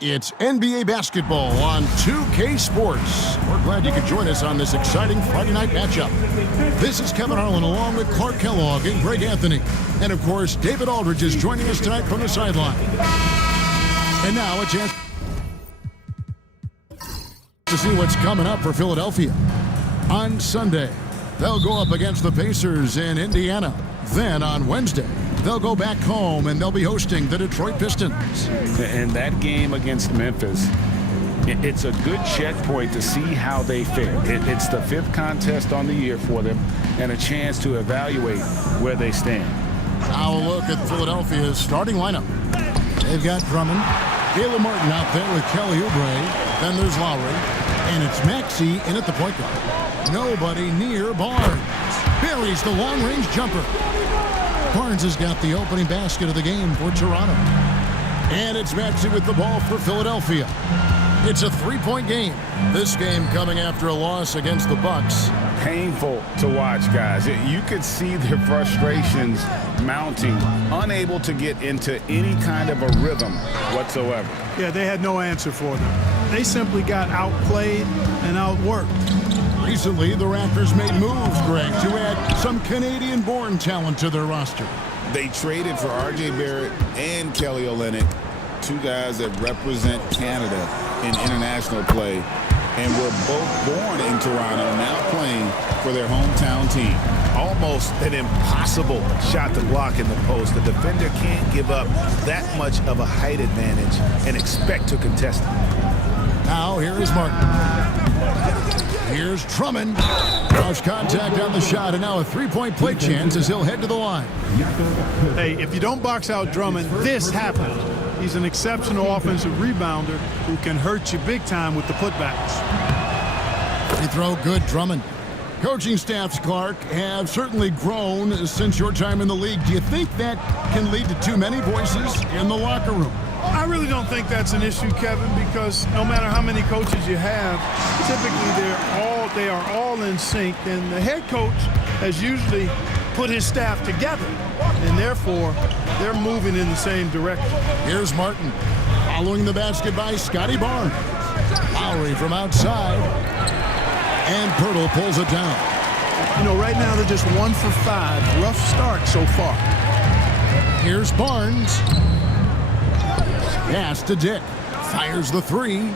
It's NBA basketball on 2K Sports. We're glad you could join us on this exciting Friday night matchup. This is Kevin Harlan along with Clark Kellogg and Greg Anthony. And of course, David Aldridge is joining us tonight from the sideline. And now a chance to see what's coming up for Philadelphia. On Sunday, they'll go up against the Pacers in Indiana. Then on Wednesday, they'll go back home and they'll be hosting the Detroit Pistons. And that game against Memphis, it's a good checkpoint to see how they fare. It's the 5th contest on the year for them and a chance to evaluate where they stand. Now a look at Philadelphia's starting lineup. They've got Drummond, Caleb Martin out there with Kelly Oubre. Then there's Lowry, and it's Maxey in at the point guard. Nobody near Barnes. Buries the long-range jumper. Barnes has got the opening basket of the game for Toronto. And it's Maxey with the ball for Philadelphia. It's a 3-point game. This game coming after a loss against the Bucks. Painful to watch, guys. You could see their frustrations mounting, unable to get into any kind of a rhythm whatsoever. Yeah, they had no answer for them. They simply got outplayed and outworked. Recently, the Raptors made moves, Greg, to add some Canadian-born talent to their roster. They traded for R.J. Barrett and Kelly Olynyk, 2 guys that represent Canada in international play, and were both born in Toronto, now playing for their hometown team. Almost an impossible shot to block in the post. The defender can't give up that much of a height advantage and expect to contest it. Now, here is Martin. Here's Drummond. Cross contact on the shot, and now a 3-point play chance as he'll head to the line. Hey, if you don't box out Drummond, this happens. He's an exceptional offensive rebounder who can hurt you big time with the putbacks. Free throw good, Drummond. Coaching staffs, Clark, have certainly grown since your time in the league. Do you think that can lead to too many voices in the locker room? I really don't think that's an issue, Kevin, because no matter how many coaches you have, typically they are all in sync, and the head coach has usually put his staff together, and therefore they're moving in the same direction. Here's Martin following the basket by Scotty Barnes. Lowry from outside, and Pirtle pulls it down. You know, right now they're just 1 for 5. Rough start so far. Here's Barnes. Pass to Dick. Fires the 3.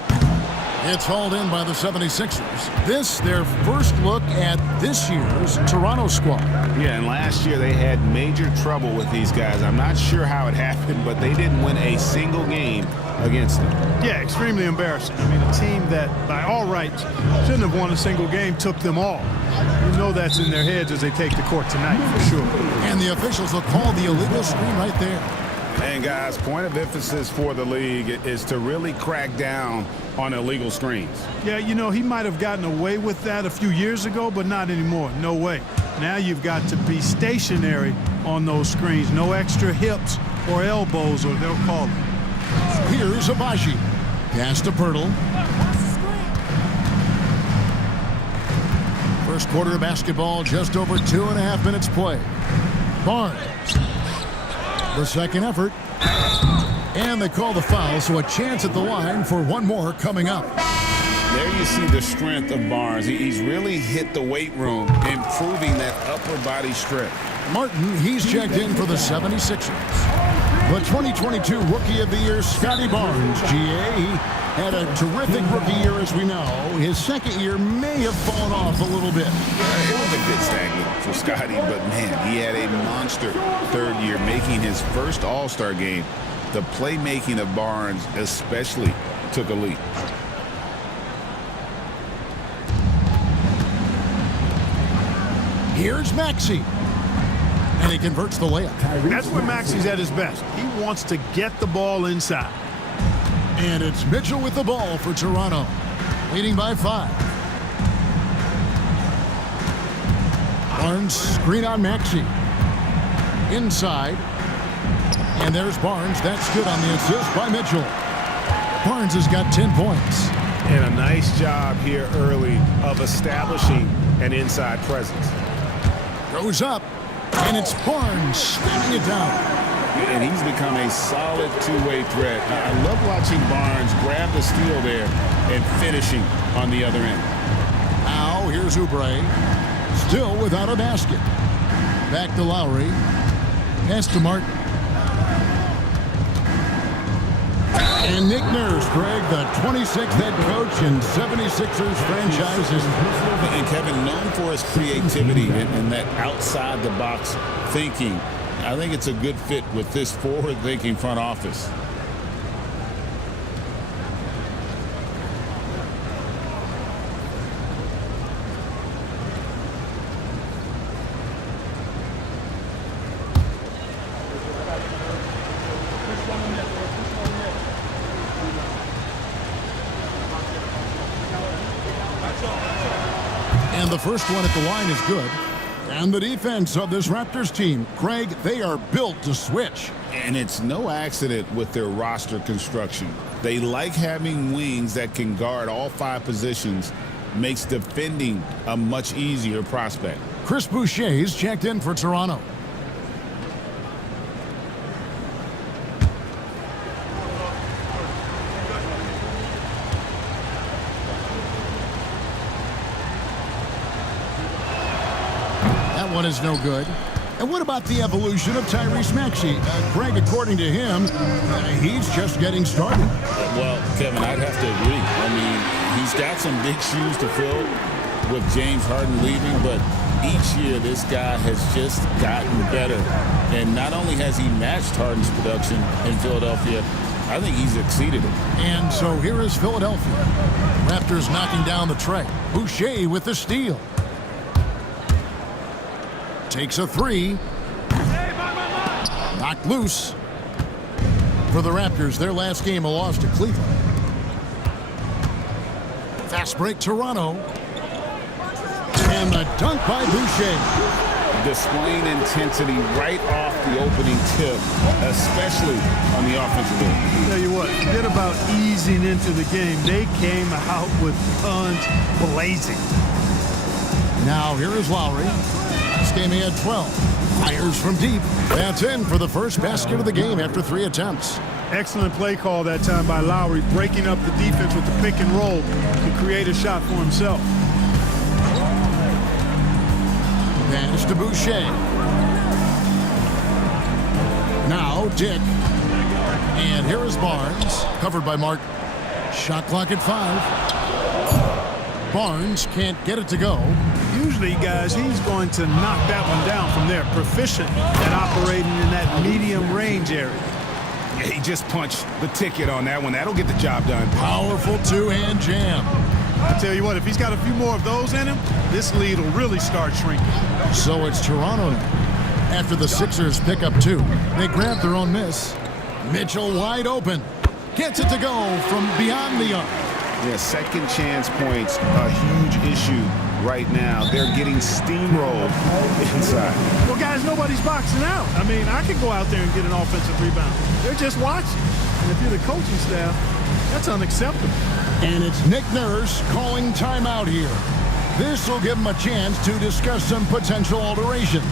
It's hauled in by the 76ers. This, their first look at this year's Toronto squad. Yeah, and last year they had major trouble with these guys. I'm not sure how it happened, but they didn't win a single game against them. Yeah, extremely embarrassing. I mean, a team that, by all rights, shouldn't have won a single game took them all. You know that's in their heads as they take the court tonight, for sure. And the officials will call the illegal screen right there. And guys, point of emphasis for the league is to really crack down on illegal screens. Yeah, you know, he might have gotten away with that a few years ago, but not anymore. No way. Now you've got to be stationary on those screens. No extra hips or elbows, or they'll call it. Here's Abaji. Pass to Pirtle. First quarter of basketball, just over 2.5 minutes play. Barnes. The second effort. And they call the foul, so a chance at the line for one more coming up. There you see the strength of Barnes. He's really hit the weight room, improving that upper body strength. Martin, he's checked in for the 76ers. The 2022 Rookie of the Year, Scotty Barnes, GA, had a terrific rookie year, as we know. His second year may have fallen off a little bit. It was a bit stagnant for Scotty, but man, he had a monster third year, making his first All-Star game. The playmaking of Barnes especially took a leap. Here's Maxey. And he converts the layup. That's where Maxey's at his best. He wants to get the ball inside. And it's Mitchell with the ball for Toronto, leading by 5. Barnes, screen on Maxey. Inside. And there's Barnes. That's good on the assist by Mitchell. Barnes has got 10 points. And a nice job here early of establishing an inside presence. Goes up, and it's Barnes slamming it down. and he's become a solid two-way threat. I love watching Barnes grab the steal there and finishing on the other end. Now here's Oubre, still without a basket. Back to Lowry. Pass to Martin. And Nick Nurse, Greg, the 26th head coach in 76ers franchises. And Kevin, known for his creativity and that outside-the-box thinking, I think it's a good fit with this forward-thinking front office. And the first one at the line is good. And the defense of this Raptors team, Craig, they are built to switch. And it's no accident with their roster construction. They like having wings that can guard all 5 positions, makes defending a much easier prospect. Chris Boucher's checked in for Toronto. One is no good. And what about the evolution of Tyrese Maxey? Greg, according to him, he's just getting started. Well, Kevin, I'd have to agree. I mean, he's got some big shoes to fill with James Harden leaving, but each year this guy has just gotten better. And not only has he matched Harden's production in Philadelphia, I think he's exceeded it. And so here is Philadelphia. Raptors knocking down the tray. Boucher with the steal. Takes a 3. Knocked loose. For the Raptors, their last game a loss to Cleveland. Fast break Toronto. And the dunk by Boucher. Displaying intensity right off the opening tip, especially on the offensive end. Tell you what, forget about easing into the game. They came out with guns blazing. Now here is Lowry. Last game he had 12. Fires from deep. That's in for the first basket of the game after 3 attempts. Excellent play call that time by Lowry, breaking up the defense with the pick and roll to create a shot for himself. Pass to Boucher. Now Dick. And here is Barnes, covered by Martin. Shot clock at 5. Barnes can't get it to go. Usually, guys, he's going to knock that one down from there. Proficient at operating in that medium range area. Yeah, he just punched the ticket on that one. That'll get the job done. Powerful two-hand jam. I tell you what, if he's got a few more of those in him, this lead will really start shrinking. So it's Toronto now. After the Sixers pick up 2, they grab their own miss. Mitchell wide open. Gets it to go from beyond the arc. Yeah, second chance points, a huge issue right now. They're getting steamrolled inside. Well, guys, nobody's boxing out. I mean, I could go out there and get an offensive rebound. They're just watching. And if you're the coaching staff, that's unacceptable. And it's Nick Nurse calling timeout here. This will give him a chance to discuss some potential alterations.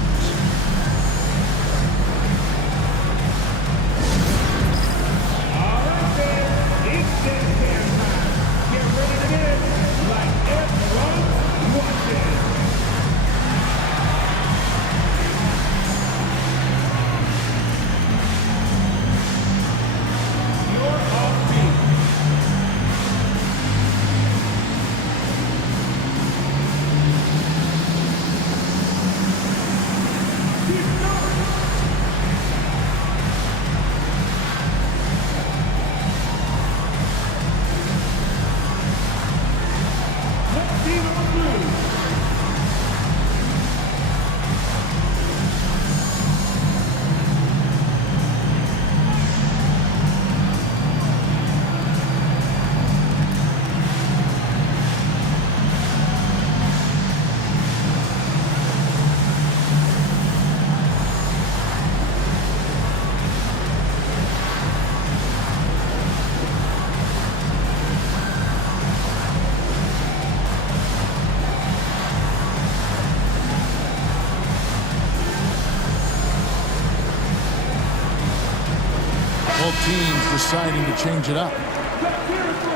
both teams deciding to change it up.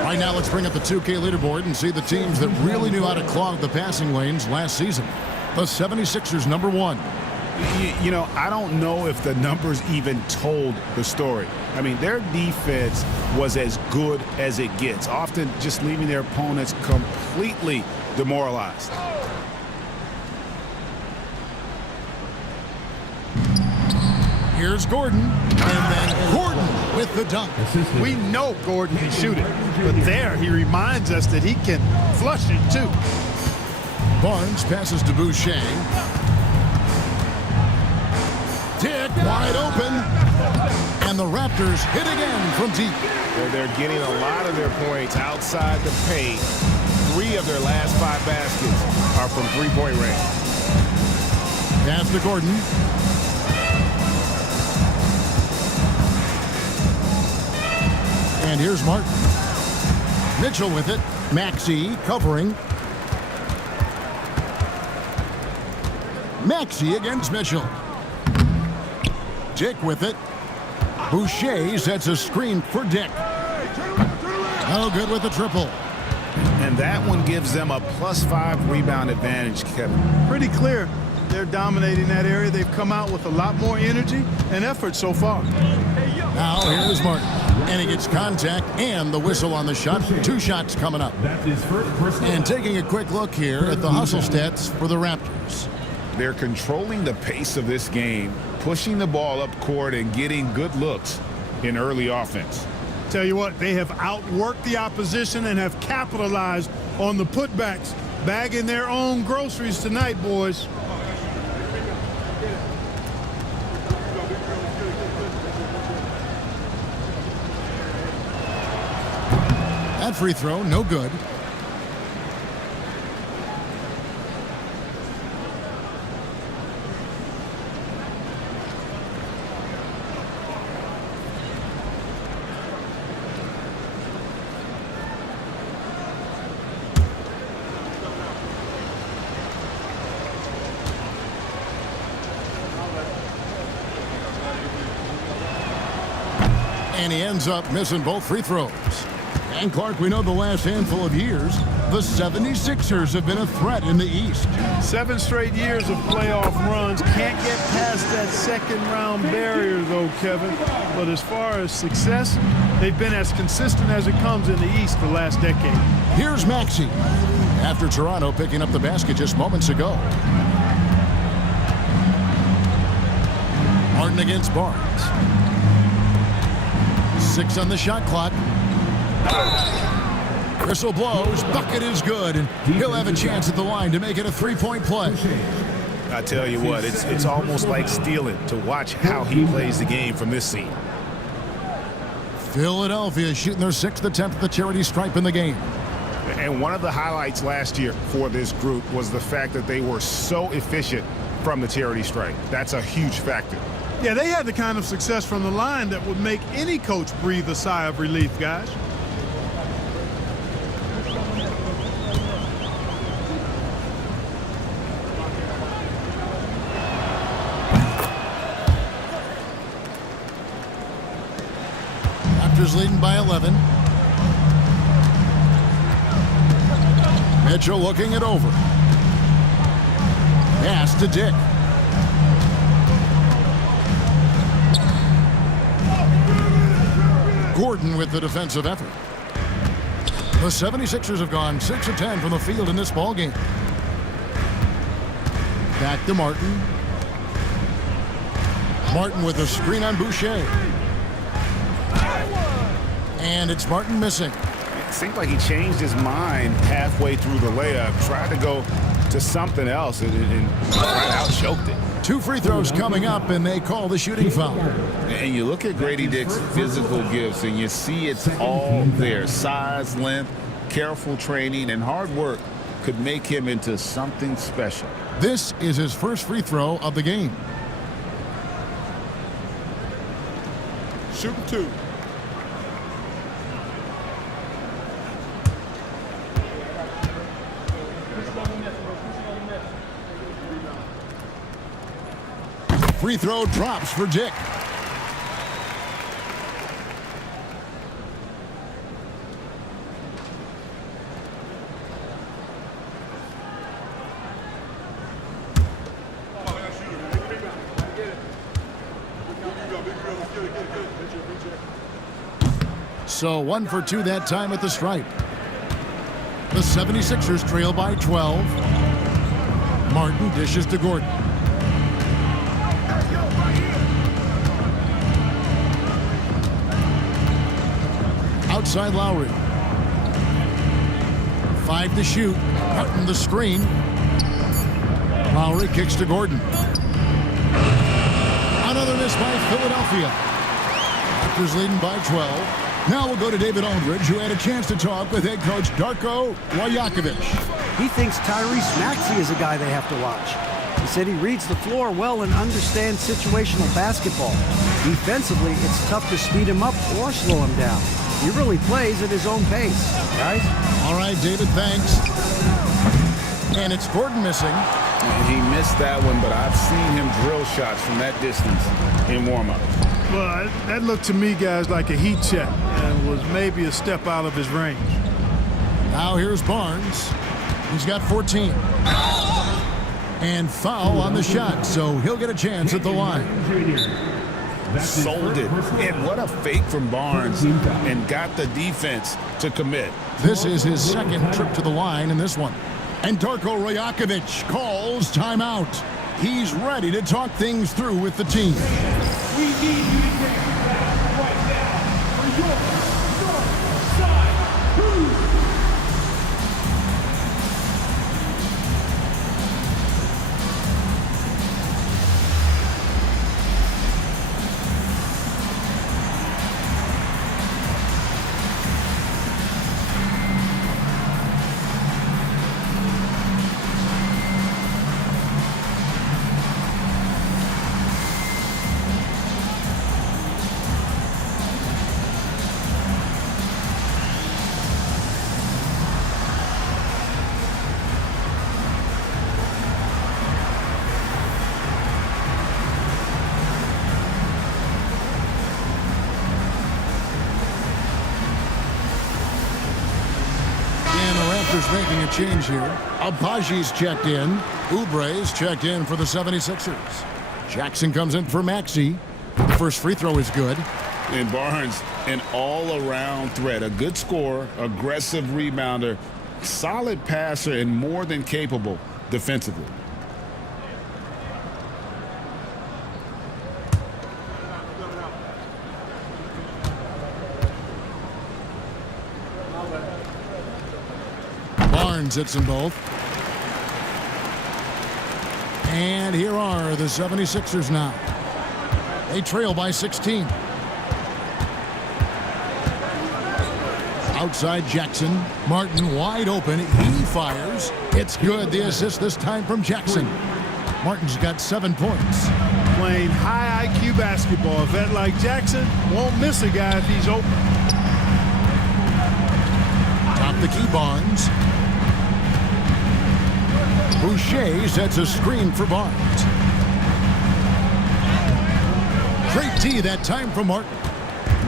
Right now, let's bring up the 2K leaderboard and see the teams that really knew how to clog the passing lanes last season. The 76ers, number 1. You know, I don't know if the numbers even told the story. I mean, their defense was as good as it gets, often just leaving their opponents completely demoralized. Here's Gordon, and then Gordon with the dunk. We know Gordon can shoot it, but there he reminds us that he can flush it too. Barnes passes to Boucher. Dick wide open, and the Raptors hit again from deep. They're getting a lot of their points outside the paint. 3 of their last 5 baskets are from three-point range. Pass to Gordon. And here's Martin. Mitchell with it. Maxey covering. Maxey against Mitchell. Dick with it. Boucher sets a screen for Dick. Oh, good with the triple. And that one gives them a +5 rebound advantage, Kevin. Pretty clear they're dominating that area. They've come out with a lot more energy and effort so far. Now here's Martin. And he gets contact and the whistle on the shot. 2 shots coming up. And taking a quick look here at the hustle stats for the Raptors. They're controlling the pace of this game, pushing the ball up court and getting good looks in early offense. Tell you what, they have outworked the opposition and have capitalized on the putbacks, bagging their own groceries tonight, boys. That free throw, no good. And he ends up missing both free throws. And Clark, we know the last handful of years, the 76ers have been a threat in the East. 7 straight years of playoff runs. Can't get past that second round barrier though, Kevin. But as far as success, they've been as consistent as it comes in the East the last decade. Here's Maxey after Toronto picking up the basket just moments ago. Martin against Barnes. 6 on the shot clock. Whistle blows, bucket is good, and he'll have a chance at the line to make it a 3-point play. I tell you what, it's almost like stealing to watch how he plays the game from this scene. Philadelphia shooting their 6th attempt at the charity stripe in the game. And one of the highlights last year for this group was the fact that they were so efficient from the charity stripe. That's a huge factor. Yeah, they had the kind of success from the line that would make any coach breathe a sigh of relief, guys. Raptors leading by 11. Mitchell looking it over. Pass to Dick. Gordon with the defensive effort. The 76ers have gone 6 of 10 from the field in this ball game. Back to Martin. Martin with a screen on Boucher. And it's Martin missing. It seemed like he changed his mind halfway through the layup, tried to go to something else, and out-choked it. 2 free throws coming up, and they call the shooting foul. And you look at Grady Dick's physical gifts, and you see it's all there. Size, length, careful training, and hard work could make him into something special. This is his first free throw of the game. Shooting 2. Free throw drops for Dick. So 1 for 2 that time at the stripe. The 76ers trail by 12. Martin dishes to Gordon. Outside Lowry. 5 to shoot. Martin the screen. Lowry kicks to Gordon. Another miss by Philadelphia. Raptors leading by 12. Now we'll go to David Aldridge, who had a chance to talk with head coach Darko Rajakovic. He thinks Tyrese Maxey is a guy they have to watch. He said he reads the floor well and understands situational basketball. Defensively, it's tough to speed him up or slow him down. He really plays at his own pace, guys. All right, David, thanks. And it's Gordon missing. He missed that one, but I've seen him drill shots from that distance in warm-up. Well, that looked to me, guys, like a heat check and was maybe a step out of his range. Now here's Barnes. He's got 14. And foul on the shot, so he'll get a chance at the line. Sold it. And what a fake from Barnes, and got the defense to commit. This is his second trip to the line in this one. And Darko Rajakovic calls timeout. He's ready to talk things through with the team. We need you to get back right now for your north side crew. Making a change here. Abaji's checked in. Oubre's checked in for the 76ers. Jackson comes in for Maxey. The first free throw is good. And Barnes, an all-around threat. A good scorer, aggressive rebounder, solid passer, and more than capable defensively. Barnes hits them both. And here are the 76ers now. They trail by 16. Outside Jackson. Martin wide open. He fires. It's good. The assist this time from Jackson. Martin's got 7 points. Playing high IQ basketball. A vet like Jackson won't miss a guy if he's open. Top the key, Barnes. Boucher sets a screen for Barnes. Great tee that time from Martin.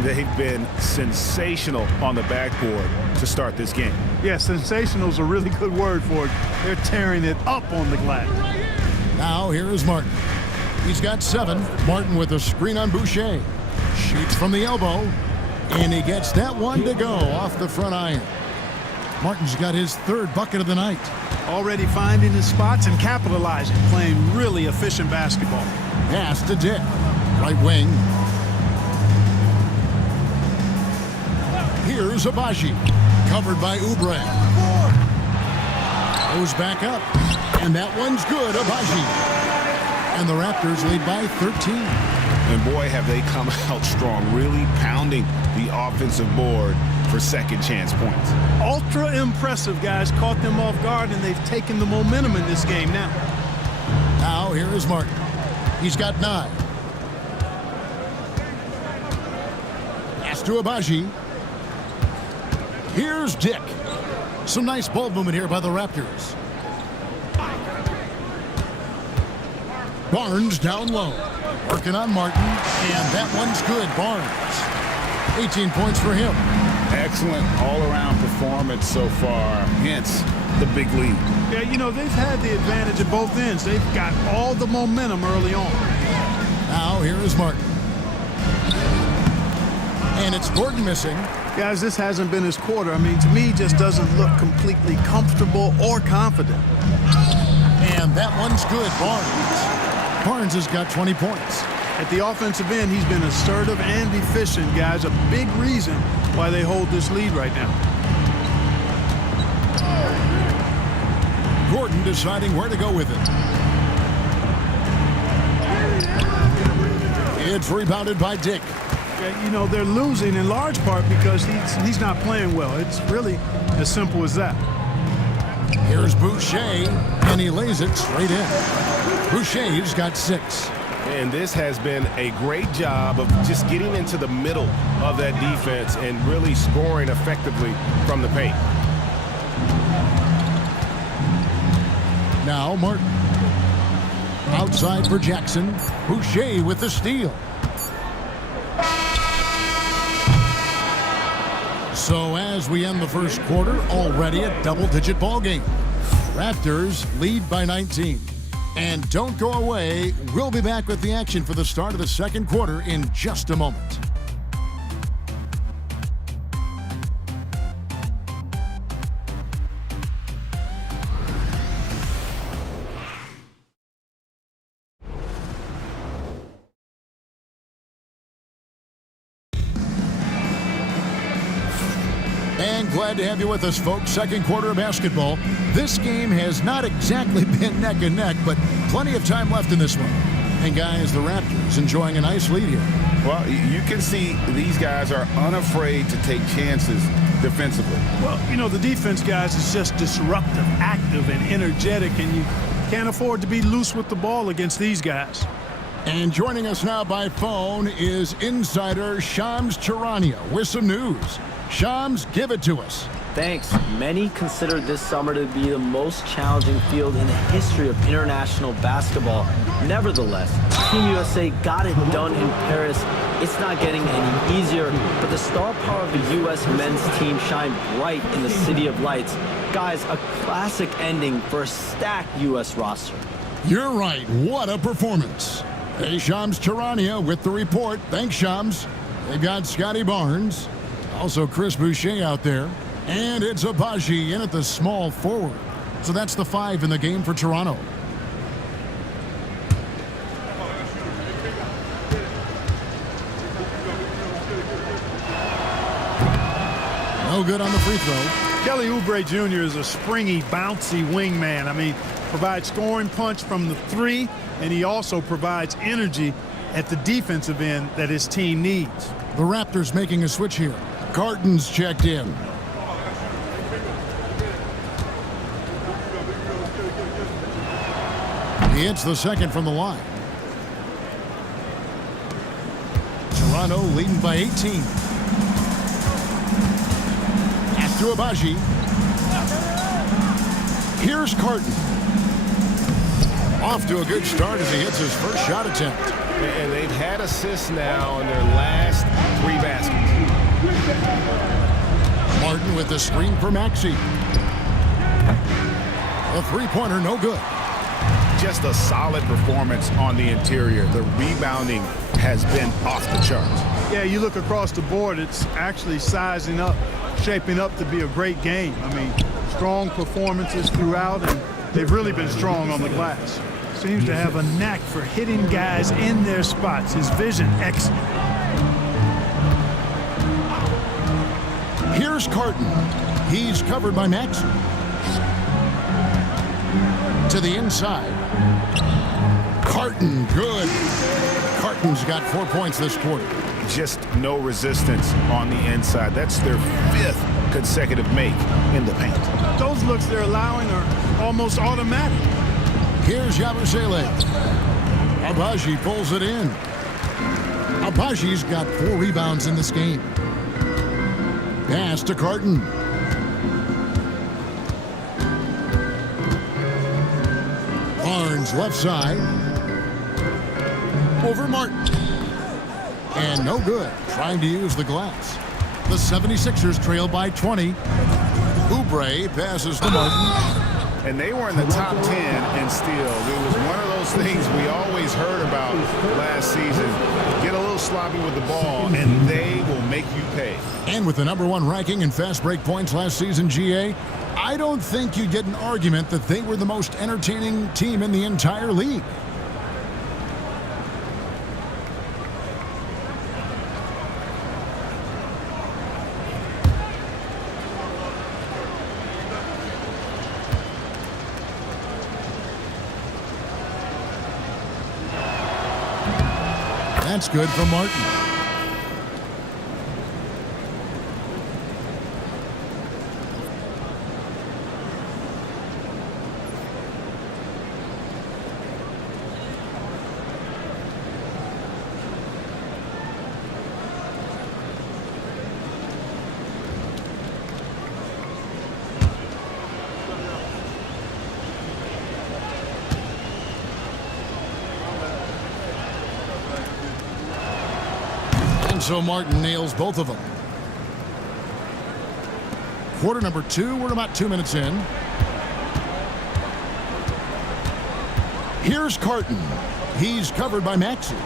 They've been sensational on the backboard to start this game. Yeah, sensational is a really good word for it. They're tearing it up on the glass. Now here is Martin. He's got 7. Martin with a screen on Boucher. Shoots from the elbow. And he gets that one to go off the front iron. Martin's got his 3rd bucket of the night. Already finding his spots and capitalizing. Playing really efficient basketball. Pass to Dick. Right wing. Here's Abaji. Covered by Oubre. Goes back up. And that one's good, Abaji. And the Raptors lead by 13. And boy, have they come out strong, really pounding the offensive board for second chance points. Ultra impressive, guys. Caught them off guard, and they've taken the momentum in this game now. Now here is Martin. He's got 9. Pass to Abaji. Here's Dick. Some nice ball movement here by the Raptors. Barnes down low. Working on Martin. And that one's good. Barnes. 18 points for him. Excellent all-around performance so far, hence the big lead. Yeah, you know, they've had the advantage at both ends. They've got all the momentum early on. Now here is Martin. And it's Gordon missing. Guys, this hasn't been his quarter. I mean, to me, he just doesn't look completely comfortable or confident. And that one's good. Barnes has got 20 points. At the offensive end, he's been assertive and efficient, guys. A big reason why they hold this lead right now. Gordon deciding where to go with it. It's rebounded by Dick. You know, they're losing in large part because he's not playing well. It's really as simple as that. Here's Boucher, and he lays it straight in. Boucher's got 6. And this has been a great job of just getting into the middle of that defense and really scoring effectively from the paint. Now Martin. Outside for Jackson. Boucher with the steal. So as we end the first quarter, already a double-digit ball game. Raptors lead by 19. And don't go away. We'll be back with the action for the start of the second quarter in just a moment. And glad to have you with us, folks. Second quarter of basketball. This game has not exactly been neck and neck, but plenty of time left in this one. And guys, the Raptors enjoying a nice lead here. Well, you can see these guys are unafraid to take chances defensively. Well, you know, the defense, guys, is just disruptive, active, and energetic, and you can't afford to be loose with the ball against these guys. And joining us now by phone is insider Shams Charania with some news. Shams, give it to us. Thanks. Many consider this summer to be the most challenging field in the history of international basketball. Nevertheless, Team USA got it done in Paris. It's not getting any easier, but the star power of the U.S. men's team shined bright in the City of Lights. Guys, a classic ending for a stacked U.S. roster. You're right. What a performance. Hey, Shams Charania with the report. Thanks, Shams. They've got Scotty Barnes. Also Chris Boucher out there. And it's Abaji in at the small forward. So that's the 5 in the game for Toronto. No good on the free throw. Kelly Oubre Jr. is a springy, bouncy wingman. I mean, provides scoring punch from the 3, and he also provides energy at the defensive end that his team needs. The Raptors making a switch here. Carton's checked in. He hits the second from the line. Toronto leading by 18. Pass to Abaji. Here's Carton. Off to a good start as he hits his first shot attempt. And they've had assists now in their last 3 baskets. Martin with the screen for Maxey. A three-pointer, no good. Just a solid performance on the interior. The rebounding has been off the charts. Yeah, you look across the board, it's actually sizing up, shaping up to be a great game. I mean, strong performances throughout, and they've really been strong on the glass. Seems to have a knack for hitting guys in their spots. His vision, excellent. Here's Carton. He's covered by Maxey. To the inside. Carton, good. Carton's got 4 points this quarter. Just no resistance on the inside. That's their 5th consecutive make in the paint. Those looks they're allowing are almost automatic. Here's Yabusele. Abaji pulls it in. Abaji's got 4 rebounds in this game. Pass to Carton. Barnes left side. Over Martin. And no good. Trying to use the glass. The 76ers trail by 20. Oubre passes to Martin. And they were in the top 10 in steals. It was one of those things we always heard about last season. Get a little sloppy with the ball, and they will make you pay. And with the #1 ranking in fast break points last season, GA, I don't think you'd get an argument that they were the most entertaining team in the entire league. That's good for Martin. So Martin nails both of them. Quarter number 2, we're about 2 minutes in. Here's Carton. He's covered by Maxey.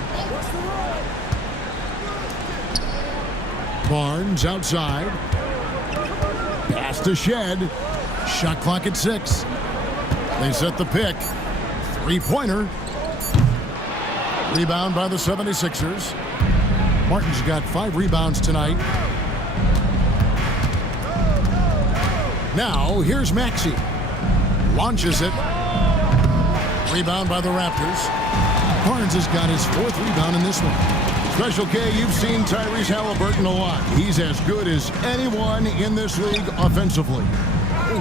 Barnes outside. Pass to Shed. Shot clock at 6. They set the pick. Three-pointer. Rebound by the 76ers. Martin's got 5 rebounds tonight. Now, here's Maxey. Launches it. Rebound by the Raptors. Barnes has got his 4th rebound in this one. Special K, you've seen Tyrese Halliburton a lot. He's as good as anyone in this league offensively.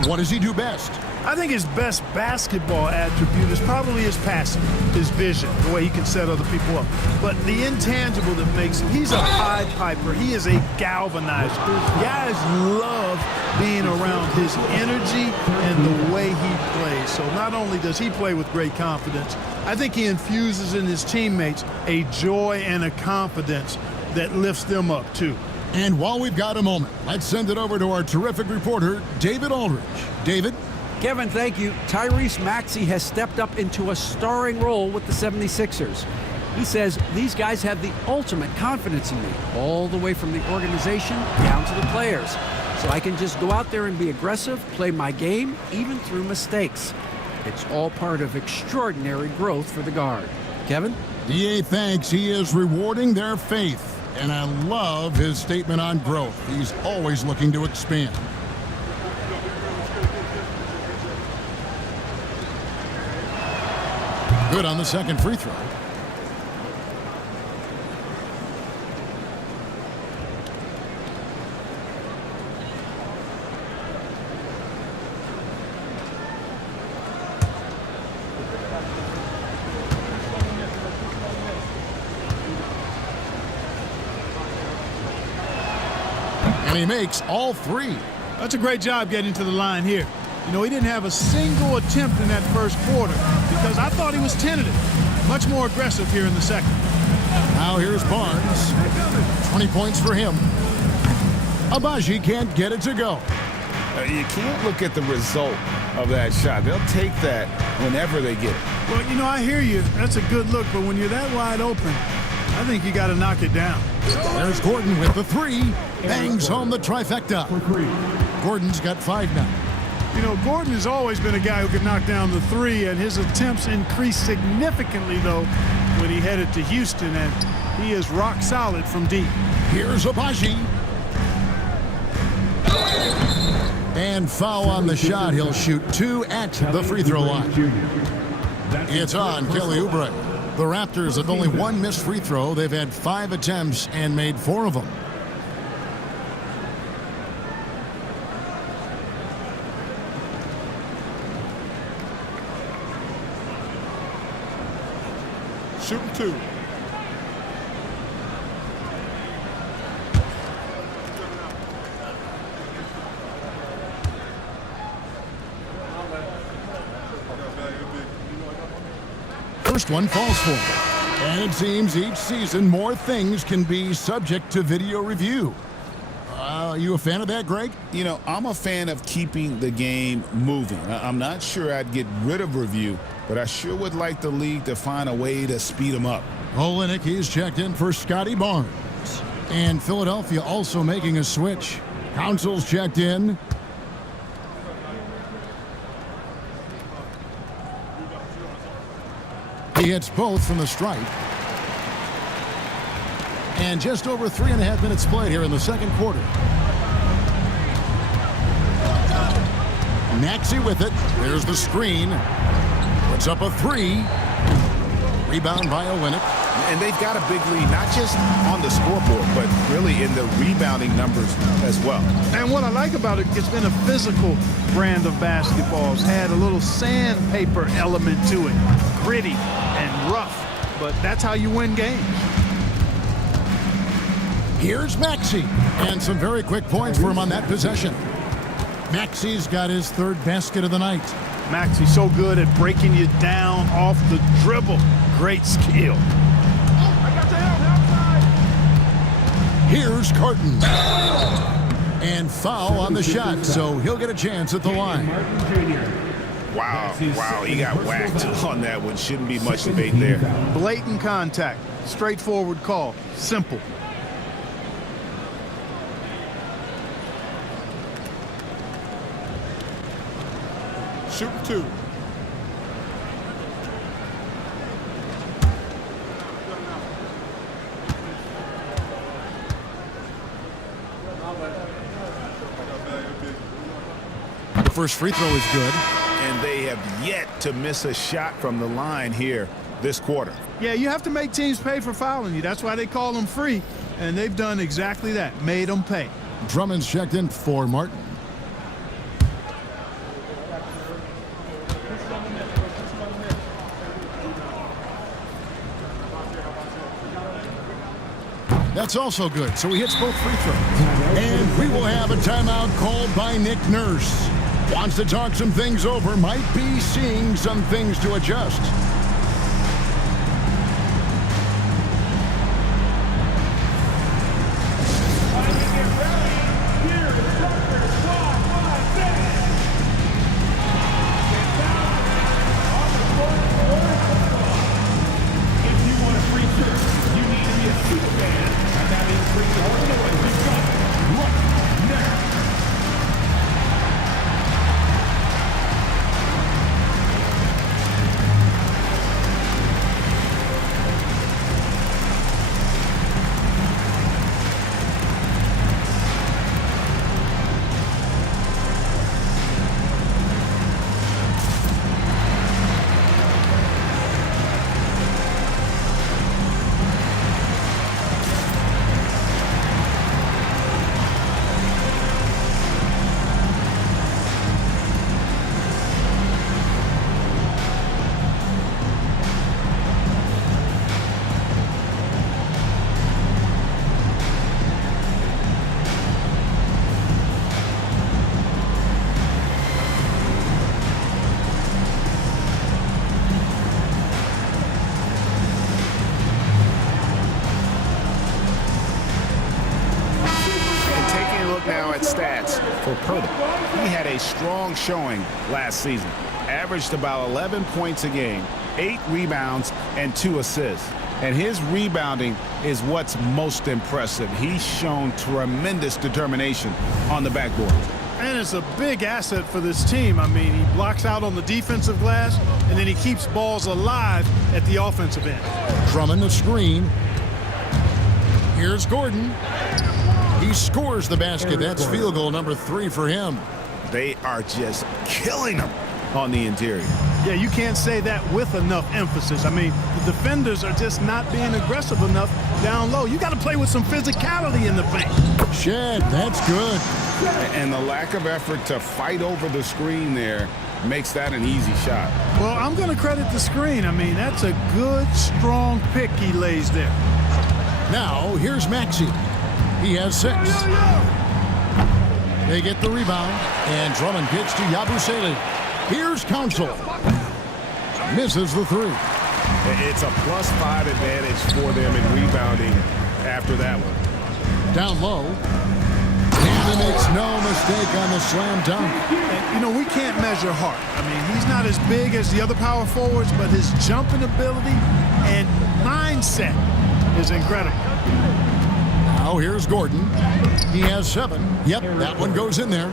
What does he do best? I think his best basketball attribute is probably his passing, his vision, the way he can set other people up. But the intangible that makes him, he's a Pied Piper. He is a galvanizer. Guys love being around his energy and the way he plays. So not only does he play with great confidence, I think he infuses in his teammates a joy and a confidence that lifts them up too. And while we've got a moment, let's send it over to our terrific reporter, David Aldridge. David? Kevin, thank you. Tyrese Maxey has stepped up into a starring role with the 76ers. He says, these guys have the ultimate confidence in me, all the way from the organization down to the players. So I can just go out there and be aggressive, play my game, even through mistakes. It's all part of extraordinary growth for the guard. Kevin? DA thanks. He is rewarding their faith. And I love his statement on growth. He's always looking to expand. Good on the second free throw. And he makes all 3. That's a great job getting to the line here. You know, he didn't have a single attempt in that first quarter because I thought he was tentative. Much more aggressive here in the second. Now here's Barnes. 20 points for him. Abaji can't get it to go. You can't look at the result of that shot. They'll take that whenever they get it. Well, you know, I hear you. That's a good look, but when you're that wide open, I think you got to knock it down. There's Gordon with the 3. Bangs home the trifecta. Gordon's got 5 now. You know, Gordon has always been a guy who could knock down the 3, and his attempts increased significantly, though, when he headed to Houston, and he is rock solid from deep. Here's Abaji. And foul on the shot. He'll shoot 2 at the free throw line. It's on Kelly Oubre. The Raptors have only 1 missed free throw. They've had 5 attempts and made 4 of them. Shooting 2. First one falls for him. And it seems each season more things can be subject to video review. You a fan of that, Greg? You know, I'm a fan of keeping the game moving. I'm not sure I'd get rid of review, but I sure would like the league to find a way to speed them up. Olenek, he's checked in for Scotty Barnes. And Philadelphia also making a switch. Council's checked in. He hits both from the stripe. And just over 3.5 minutes played here in the second quarter. Maxey with it. There's the screen. Puts up a three. Rebound by Olenek. And they've got a big lead, not just on the scoreboard, but really in the rebounding numbers as well. And what I like about it, it's been a physical brand of basketball. It's had a little sandpaper element to it. Gritty and rough, but that's how you win games. Here's Maxey. And some very quick points for him on that possession. Maxey's got his third basket of the night. Maxey's so good at breaking you down off the dribble. Great skill. Here's Carton. And foul on the shot, so he'll get a chance at the line. Wow, he got whacked on that one. Shouldn't be much debate there. Blatant contact. Straightforward call. Simple. Shoot two. The first free throw is good. And they have yet to miss a shot from the line here this quarter. Yeah, you have to make teams pay for fouling you. That's why they call them free. And they've done exactly that. Made them pay. Drummond's checked in for Martin. That's also good, so he hits both free throws. And we will have a timeout called by Nick Nurse. Wants to talk some things over, might be seeing some things to adjust. Stats for Purtle. He had a strong showing last season. Averaged about 11 points a game, 8 rebounds, and 2 assists. And his rebounding is what's most impressive. He's shown tremendous determination on the backboard. And it's a big asset for this team. I mean, he blocks out on the defensive glass, and then he keeps balls alive at the offensive end. Drummond the screen. Here's Gordon. He scores the basket. That's field goal number 3 for him. They are just killing him on the interior. Yeah, you can't say that with enough emphasis. I mean, the defenders are just not being aggressive enough down low. You got to play with some physicality in the paint. Shed, that's good. And the lack of effort to fight over the screen there makes that an easy shot. Well, I'm going to credit the screen. I mean, that's a good, strong pick he lays there. Now, here's Maxey. He has 6. They get the rebound, and Drummond gets to Yabusele. Here's Council. Misses the 3. It's a +5 advantage for them in rebounding after that one. Down low. And he makes no mistake on the slam dunk. And, you know, we can't measure heart. I mean, he's not as big as the other power forwards, but his jumping ability and mindset is incredible. Now here's Gordon. He has 7. Yep, that one goes in there.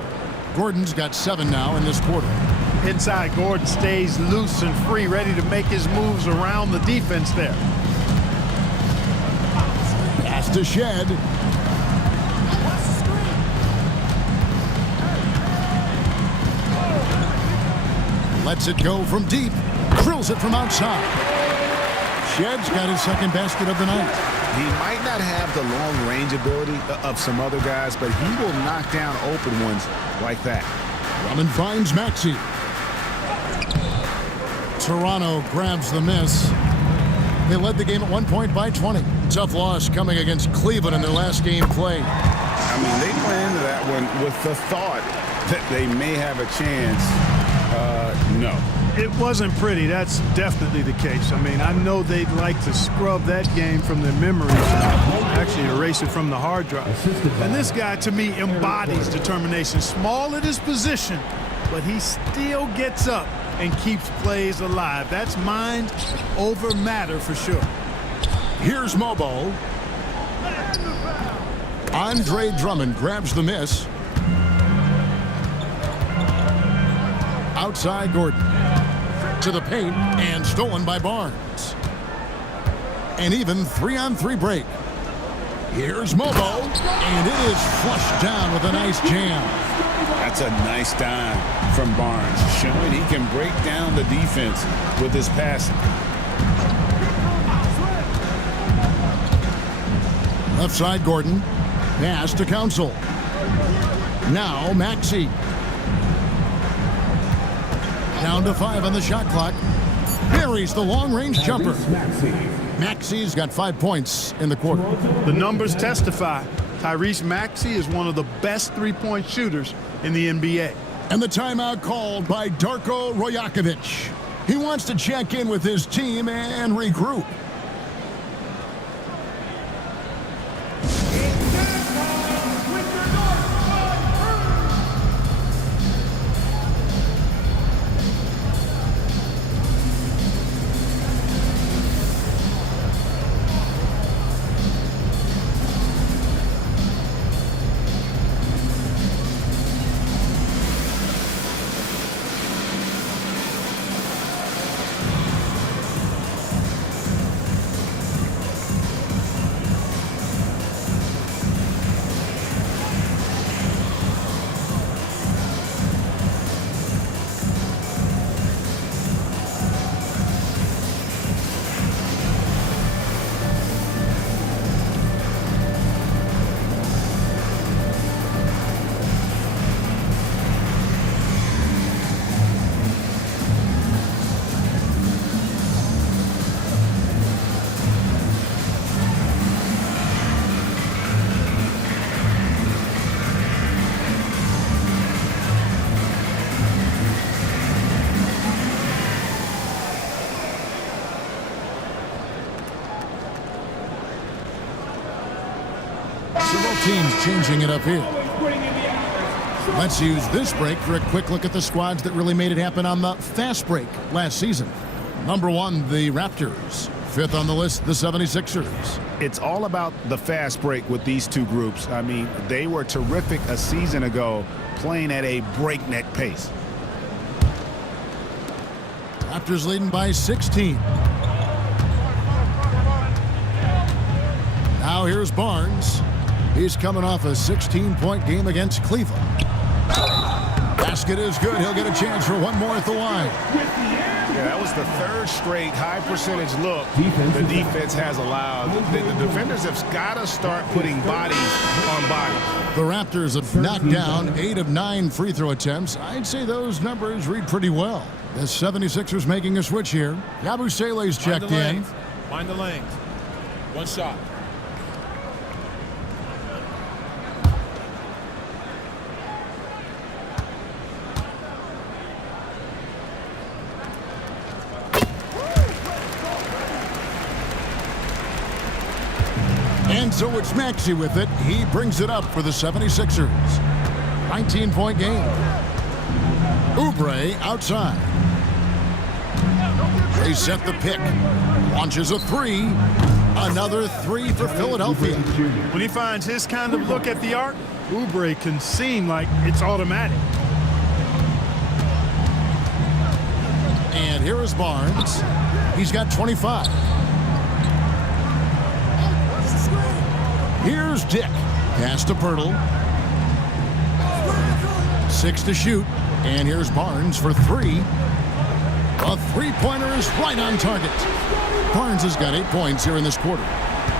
Gordon's got 7 now in this quarter. Inside, Gordon stays loose and free, ready to make his moves around the defense there. Pass to Shed. Lets it go from deep. Drills it from outside. Shed's got his second basket of the night. He might not have the long range ability of some other guys, but he will knock down open ones like that. Drummond finds Maxey. Toronto grabs the miss. They led the game at 1 point by 20. Tough loss coming against Cleveland in their last game played. I mean, they went into that one with the thought that they may have a chance. No. It wasn't pretty. That's definitely the case. I mean, I know they'd like to scrub that game from their memories, actually erase it from the hard drive. And this guy, to me, embodies determination. Small at his position, but he still gets up and keeps plays alive. That's mind over matter for sure. Here's Mobo. Andre Drummond grabs the miss. Outside Gordon. To the paint and stolen by Barnes. An even 3-on-3 break. Here's Mobo, and it is flushed down with a nice jam. That's a nice dime from Barnes, showing he can break down the defense with his passing. Left side Gordon. Pass to Council. Now Maxey. Down to 5 on the shot clock. Buries the long-range jumper. Maxey's got 5 points in the quarter. The numbers testify. Tyrese Maxey is one of the best three-point shooters in the NBA. And the timeout called by Darko Rojakovic. He wants to check in with his team and regroup. Several teams changing it up here. Let's use this break for a quick look at the squads that really made it happen on the fast break last season. Number 1, the Raptors. 5th on the list, the 76ers. It's all about the fast break with these two groups. I mean, they were terrific a season ago, playing at a breakneck pace. Raptors leading by 16. Now here's Barnes. He's coming off a 16-point game against Cleveland. Basket is good. He'll get a chance for one more at the line. Yeah, that was the third straight high percentage look the defense has allowed. The defenders have got to start putting bodies on bodies. The Raptors have knocked down 8 of 9 free throw attempts. I'd say those numbers read pretty well. The 76ers making a switch here. Yabusele's checked in. Mind the lanes. One shot. And so it's Maxey with it. He brings it up for the 76ers. 19-point game. Oubre outside. They set the pick. Launches a three. Another three for Philadelphia. When he finds his kind of look at the arc, Oubre can seem like it's automatic. And here is Barnes. He's got 25. Here's Dick. Pass to Pirtle. 6 to shoot. And here's Barnes for three. A three-pointer is right on target. Barnes has got 8 points here in this quarter.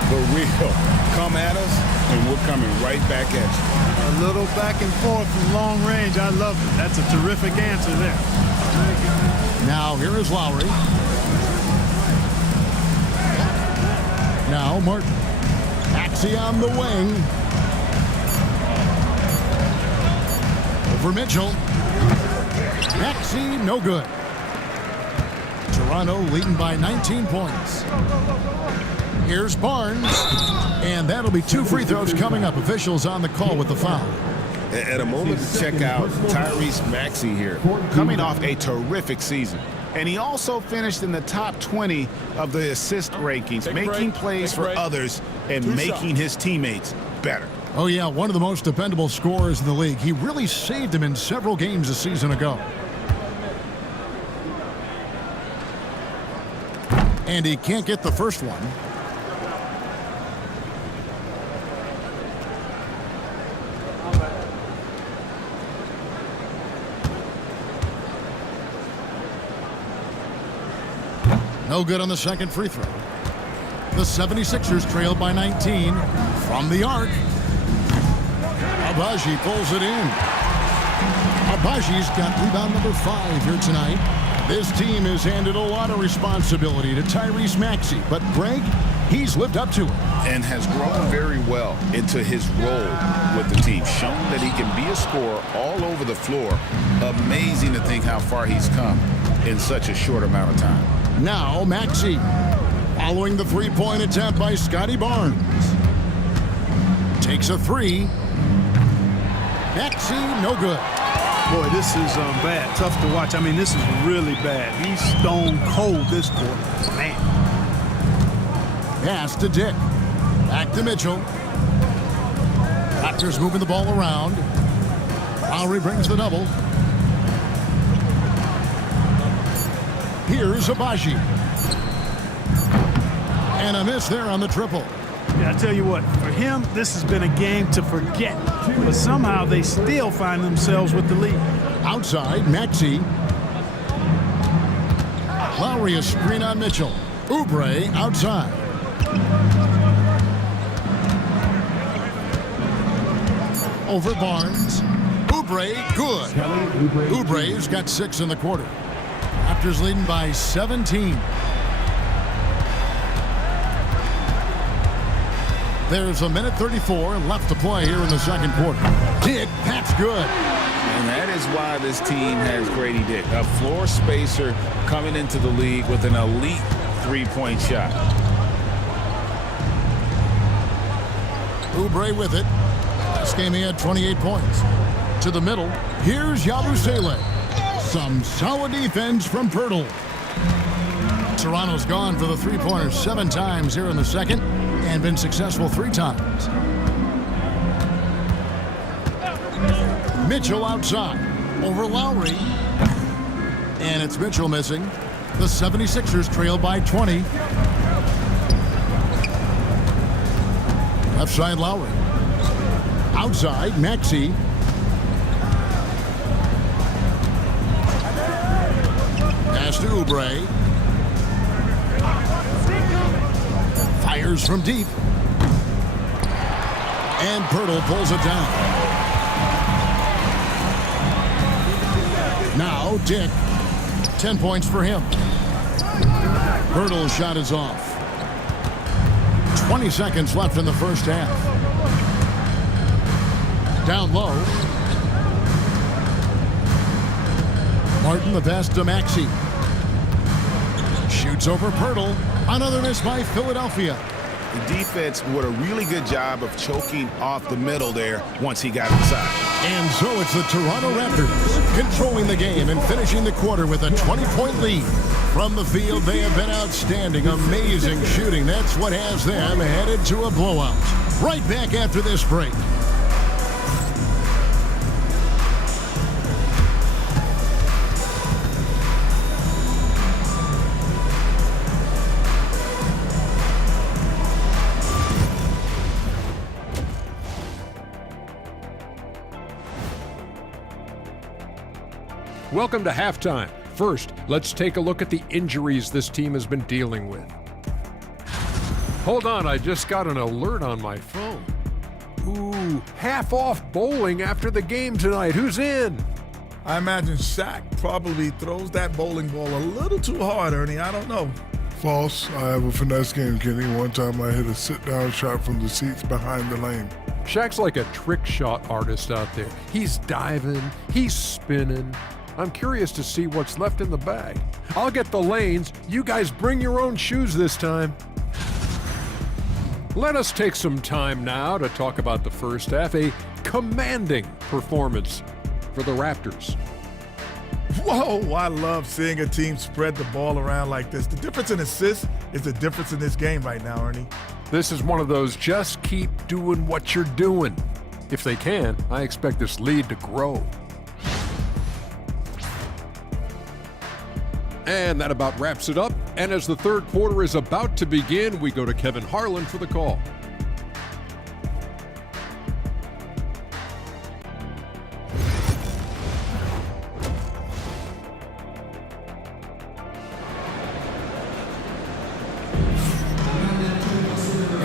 For real. Come at us, and we're coming right back at you. A little back and forth from long range. I love it. That's a terrific answer there. Now here is Lowry. Now Martin. Maxey on the wing. Over Mitchell. Maxey, no good. Toronto leading by 19 points. Here's Barnes. And that'll be 2 free throws coming up. Officials on the call with the foul. At a moment to check out Tyrese Maxey here, Coming off a terrific season. And he also finished in the top 20 of the assist rankings, making plays for others and making his teammates better. Oh, yeah, one of the most dependable scorers in the league. He really saved him in several games a season ago. And he can't get the first one. No good on the second free throw. The 76ers trail by 19 from the arc. Abaji pulls it in. Abaji's got rebound number 5 here tonight. This team has handed a lot of responsibility to Tyrese Maxey, but Greg, he's lived up to it. and has grown very well into his role with the team, shown that he can be a scorer all over the floor. Amazing to think how far he's come in such a short amount of time. Now Maxey, following the three-point attempt by Scotty Barnes. Takes a three. Maxey, no good. Boy, this is bad. Tough to watch. I mean, this is really bad. He's stone cold this quarter. Man. Pass to Dick. Back to Mitchell. Raptors moving the ball around. Lowry brings the double. Here's Abaji. And a miss there on the triple. Yeah, I tell you what, for him, this has been a game to forget. But somehow they still find themselves with the lead. Outside, Maxey. Lowry a screen on Mitchell. Oubre outside. Over Barnes. Oubre, good. Oubre's got 6 in the quarter. Raptors leading by 17. There's a minute 34 left to play here in the second quarter. Dick, that's good. And that is why this team has Grady Dick, a floor spacer coming into the league with an elite three-point shot. Oubre with it. This game he had 28 points. To the middle, here's Yabusele. Some solid defense from Pirtle. Toronto's gone for the three-pointer 7 times here in the second and been successful 3 times. Mitchell outside. Over Lowry. And it's Mitchell missing. The 76ers trail by 20. Left side Lowry. Outside Maxey. Pass to Oubre. Fires from deep. And Pirtle pulls it down. Now Dick. 10 points for him. Pirtle's shot is off. 20 seconds left in the first half. Down low. Martin the pass to Maxey. Shoots over Pirtle. Another miss by Philadelphia. The defense did a really good job of choking off the middle there once he got inside. And so it's the Toronto Raptors controlling the game and finishing the quarter with a 20-point lead. From the field, they have been outstanding, amazing shooting. That's what has them headed to a blowout. Right back after this break. Welcome to halftime. First, let's take a look at the injuries this team has been dealing with. Hold on, I just got an alert on my phone. Ooh, half off bowling after the game tonight. Who's in? I imagine Shaq probably throws that bowling ball a little too hard, Ernie. I don't know. False. I have a finesse game, Kenny. One time I hit a sit-down shot from the seats behind the lane. Shaq's like a trick shot artist out there. He's diving, he's spinning. I'm curious to see what's left in the bag. I'll get the lanes. You guys bring your own shoes this time. Let us take some time now to talk about the first half, a commanding performance for the Raptors. Whoa, I love seeing a team spread the ball around like this. The difference in assists is the difference in this game right now, Ernie. This is one of those just keep doing what you're doing. If they can, I expect this lead to grow. And that about wraps it up. And as the third quarter is about to begin, we go to Kevin Harlan for the call.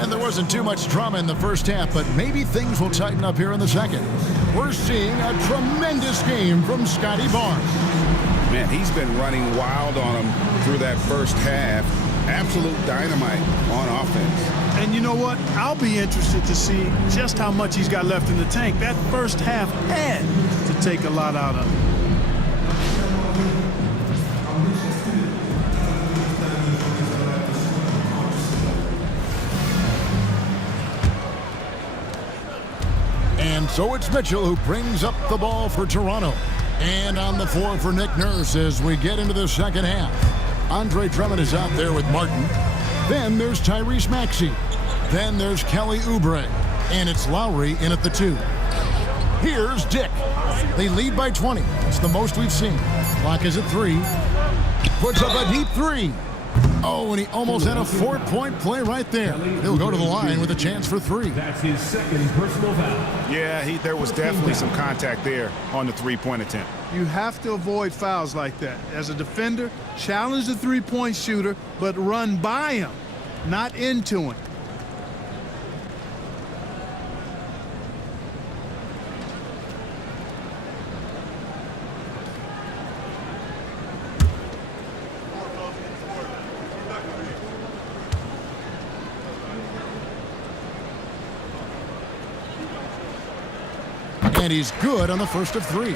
And there wasn't too much drama in the first half, but maybe things will tighten up here in the second. We're seeing a tremendous game from Scotty Barnes. Man, he's been running wild on him through that first half. Absolute dynamite on offense. And you know what? I'll be interested to see just how much he's got left in the tank. That first half had to take a lot out of him. And so it's Mitchell who brings up the ball for Toronto. And on the floor for Nick Nurse as we get into the second half. Andre Drummond is out there with Martin. Then there's Tyrese Maxey. Then there's Kelly Oubre. And it's Lowry in at the 2. Here's Dick. They lead by 20. It's the most we've seen. Clock is at 3. Puts up a deep 3. Oh, and he almost had a 4-point play right there. He'll go to the line with a chance for 3. That's his second personal foul. Yeah, there was definitely some contact there on the three-point attempt. You have to avoid fouls like that. As a defender, challenge the three-point shooter, but run by him, not into him. And he's good on the first of 3.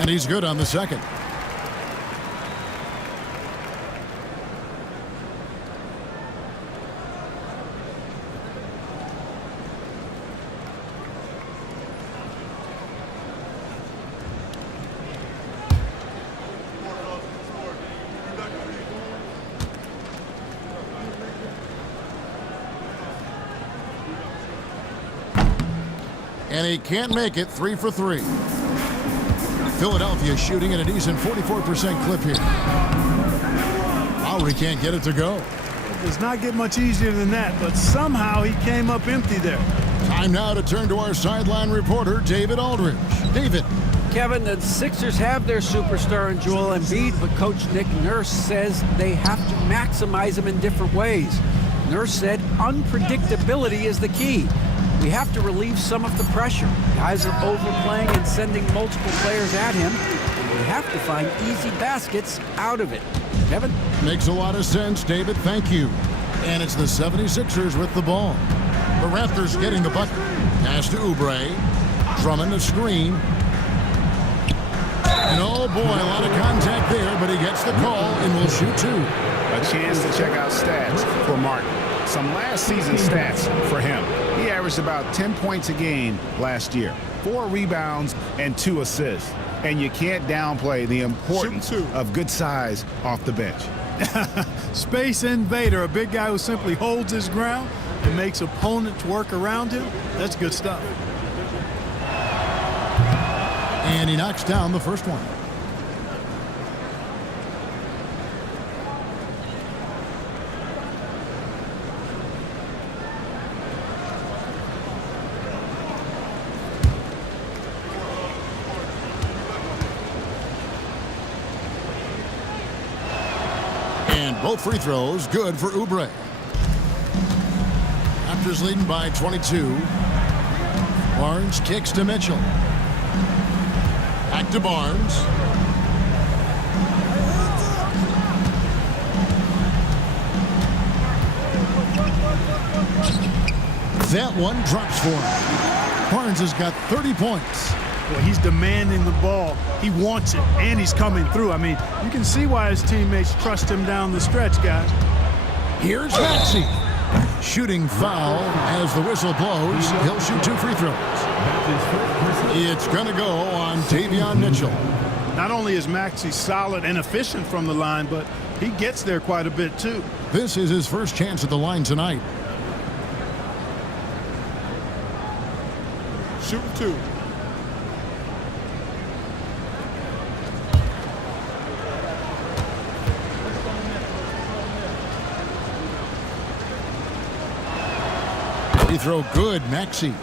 And he's good on the second. And he can't make it. 3 for 3. Philadelphia shooting at a decent 44% clip here. Lowry can't get it to go. It does not get much easier than that, but somehow he came up empty there. Time now to turn to our sideline reporter, David Aldridge. David. Kevin, the Sixers have their superstar in Joel Embiid, but Coach Nick Nurse says they have to maximize him in different ways. Nurse said unpredictability is the key. We have to relieve some of the pressure. Guys are overplaying and sending multiple players at him. We have to find easy baskets out of it. Kevin? Makes a lot of sense, David. Thank you. And it's the 76ers with the ball. The Raptors getting the bucket. Pass to Oubre. Drummond the screen. And oh boy, a lot of contact there, but he gets the call and will shoot two. A chance to check out stats for Martin. Some last season stats for him. He averaged about 10 points a game last year, 4 rebounds and 2 assists. And you can't downplay the importance of good size off the bench. Space invader, a big guy who simply holds his ground and makes opponents work around him. That's good stuff. And he knocks down the first one. And both free throws good for Oubre. Raptors leading by 22. Barnes kicks to Mitchell. Back to Barnes. That one drops for him. Barnes has got 30 points. Well, he's demanding the ball. He wants it, and he's coming through. I mean, you can see why his teammates trust him down the stretch, guys. Here's Maxey. Shooting foul as the whistle blows. He'll shoot 2 free throws. It's going to go on Davion Mitchell. Not only is Maxey solid and efficient from the line, but he gets there quite a bit, too. This is his first chance at the line tonight. Shooting 2. Free throw good, Maxey.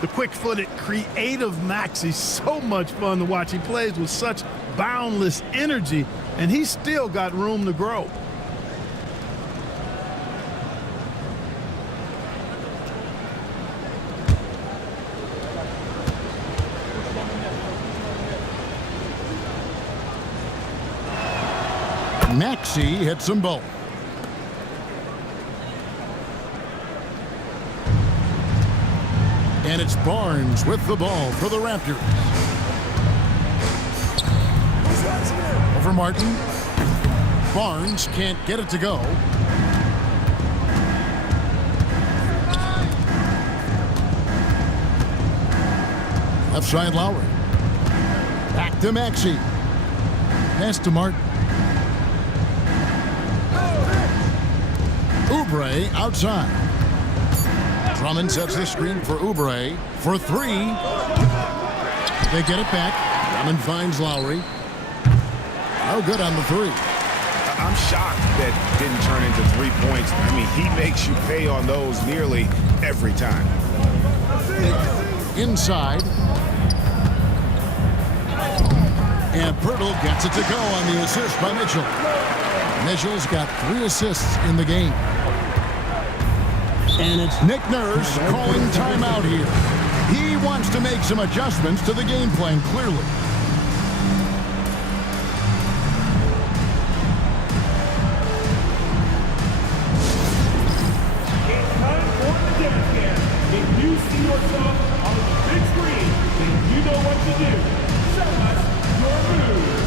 The quick-footed, creative Maxey, so much fun to watch. He plays with such boundless energy, and he's still got room to grow. Maxey hits them both. And it's Barnes with the ball for the Raptors. Over Martin. Barnes can't get it to go. Left side Lowry. Back to Maxey. Pass to Martin. Oubre outside. Drummond sets the screen for Oubre for 3. They get it back. Drummond finds Lowry. No good on the 3. I'm shocked that didn't turn into 3 points. I mean, he makes you pay on those nearly every time. Inside. And Pirtle gets it to go on the assist by Mitchell. Mitchell's got 3 assists in the game. And it's Nick Nurse calling timeout here. He wants to make some adjustments to the game plan, clearly. It's time for the dance camp. If you see yourself on the big screen, then you know what to do. Show us your moves.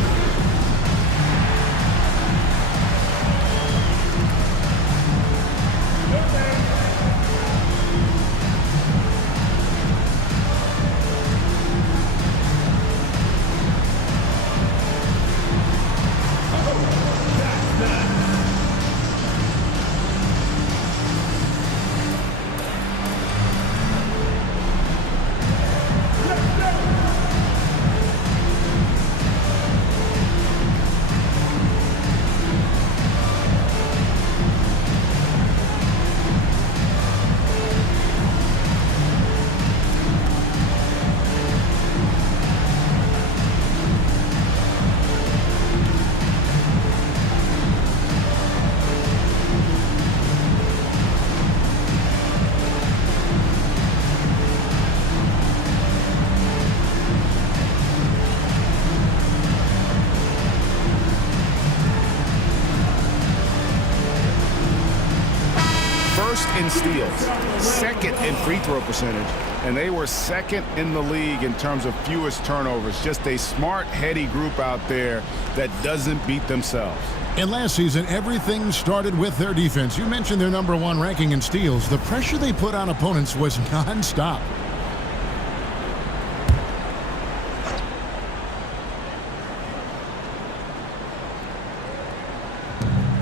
in steals, second in free throw percentage, and they were second in the league in terms of fewest turnovers. Just a smart, heady group out there that doesn't beat themselves. And last season, everything started with their defense. You mentioned their #1 ranking in steals. The pressure they put on opponents was nonstop.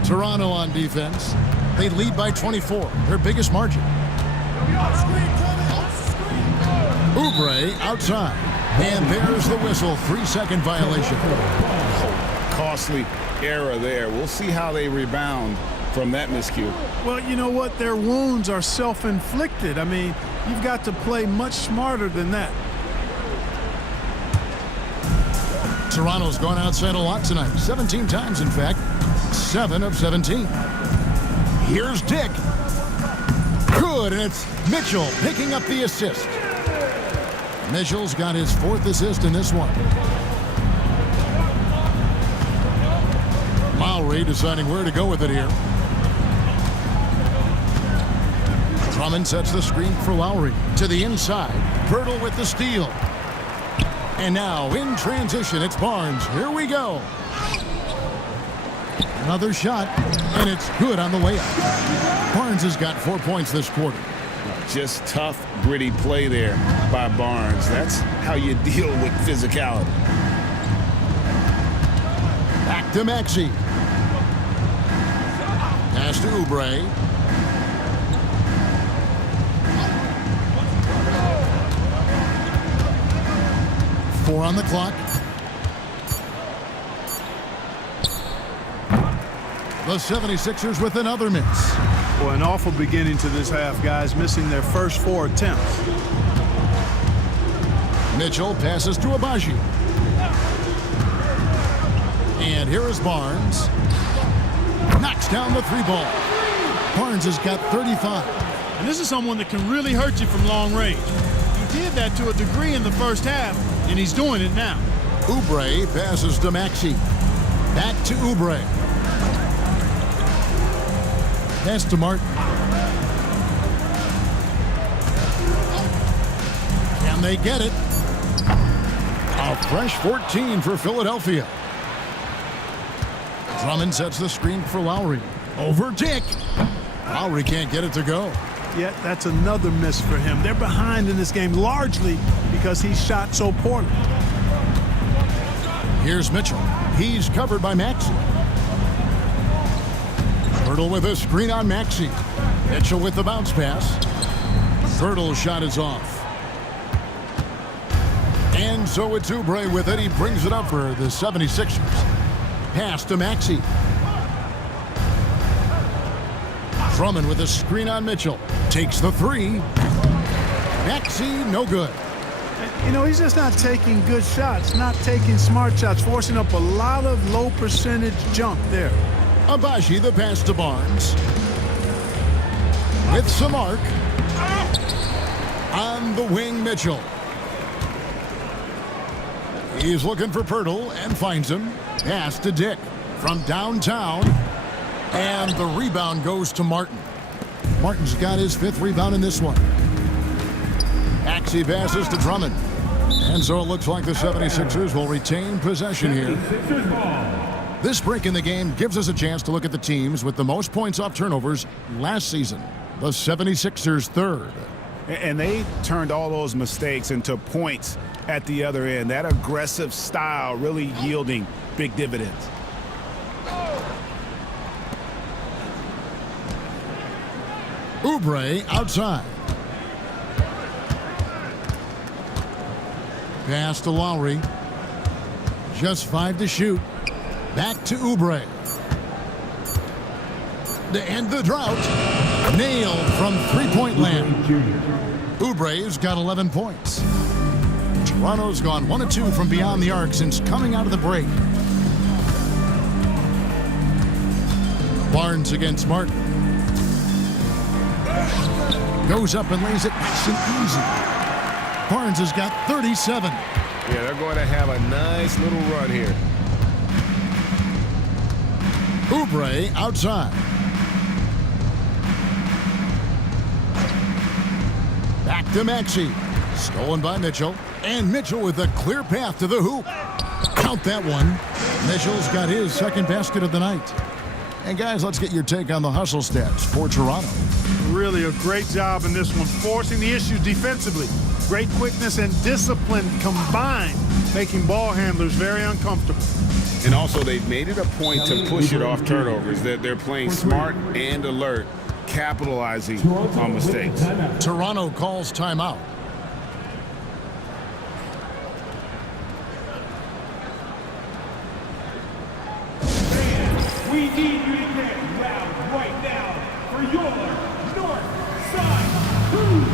Toronto on defense. They lead by 24, their biggest margin. Oubre outside. And there's the whistle, 3-second violation. Costly error there. We'll see how they rebound from that miscue. Well, you know what? Their wounds are self-inflicted. I mean, you've got to play much smarter than that. Toronto's gone outside a lot tonight, 17 times in fact, 7 of 17. Here's Dick. Good, and it's Mitchell picking up the assist. Mitchell's got his 4th assist in this one. Lowry deciding where to go with it here. Drummond sets the screen for Lowry. To the inside. Pirtle with the steal. And now in transition, it's Barnes. Here we go. Another shot, and it's good on the way up. Barnes has got 4 points this quarter. Just tough, gritty play there by Barnes. That's how you deal with physicality. Back to Maxey. Pass to Oubre. Four on the clock. The 76ers with another miss. Well, an awful beginning to this half, guys, missing their first 4 attempts. Mitchell passes to Abaji. And here is Barnes. Knocks down the 3-ball. Barnes has got 35. And this is someone that can really hurt you from long range. He did that to a degree in the first half, and he's doing it now. Oubre passes to Maxey. Back to Oubre. Pass to Martin. Can they get it? A fresh 14 for Philadelphia. Drummond sets the screen for Lowry. Over Dick. Lowry can't get it to go. Yeah, that's another miss for him. They're behind in this game largely because he shot so poorly. Here's Mitchell. He's covered by Maxey. Pirtle with a screen on Maxey. Mitchell with the bounce pass. Pirtle's shot is off. And so it's Oubre with it. He brings it up for the 76ers. Pass to Maxey. Drummond with a screen on Mitchell. Takes the 3. Maxey, no good. You know, he's just not taking good shots, not taking smart shots, forcing up a lot of low percentage junk there. Abaji, the pass to Barnes. With some arc. On the wing, Mitchell. He's looking for Pirtle and finds him. Pass to Dick from downtown. And the rebound goes to Martin. Martin's got his 5th rebound in this one. Maxey passes to Drummond. And so it looks like the 76ers will retain possession here. This break in the game gives us a chance to look at the teams with the most points off turnovers last season. The 76ers 3rd. And they turned all those mistakes into points at the other end. That aggressive style really yielding big dividends. Oubre outside. Pass to Lowry. Just 5 to shoot. Back to Oubre. To end the drought. Nailed from 3-point land. Oubre's got 11 points. Toronto's gone 1 of 2 from beyond the arc since coming out of the break. Barnes against Martin. Goes up and lays it nice and easy. Barnes has got 37. Yeah, they're going to have a nice little run here. Oubre outside. Back to Maxey. Stolen by Mitchell. And Mitchell with a clear path to the hoop. Count that one. Mitchell's got his second basket of the night. And guys, let's get your take on the hustle stats for Toronto. Really a great job in this one, forcing the issue defensively. Great quickness and discipline combined, making ball handlers very uncomfortable. And also, they've made it a point to push it off turnovers. They're playing smart and alert, capitalizing on mistakes. Toronto calls timeout. We need you to get loud right now for your North Side Crew.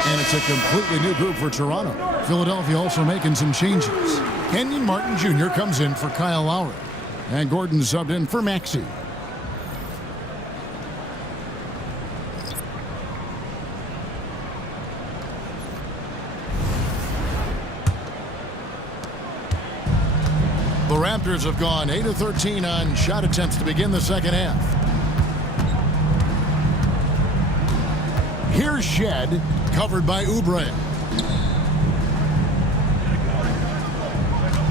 And it's a completely new group for Toronto. Philadelphia also making some changes. Kenyon Martin Jr. comes in for Kyle Lowry. And Gordon subbed in for Maxey. The Raptors have gone 8 of 13 on shot attempts to begin the second half. Here's Shed, covered by Oubre.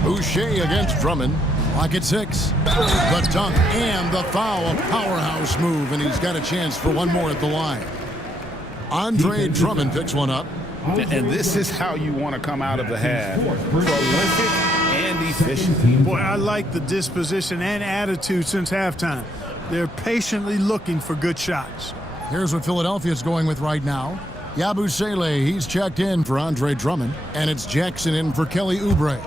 Boucher against Drummond. Lock at 6. The dunk and the foul. A powerhouse move, and he's got a chance for one more at the line. Andre Drummond picks one up. And this is how you want to come out of the half. Prolific and efficient. Boy, I like the disposition and attitude since halftime. They're patiently looking for good shots. Here's what Philadelphia's going with right now. Yabusele, he's checked in for Andre Drummond. And it's Jackson in for Kelly Oubre.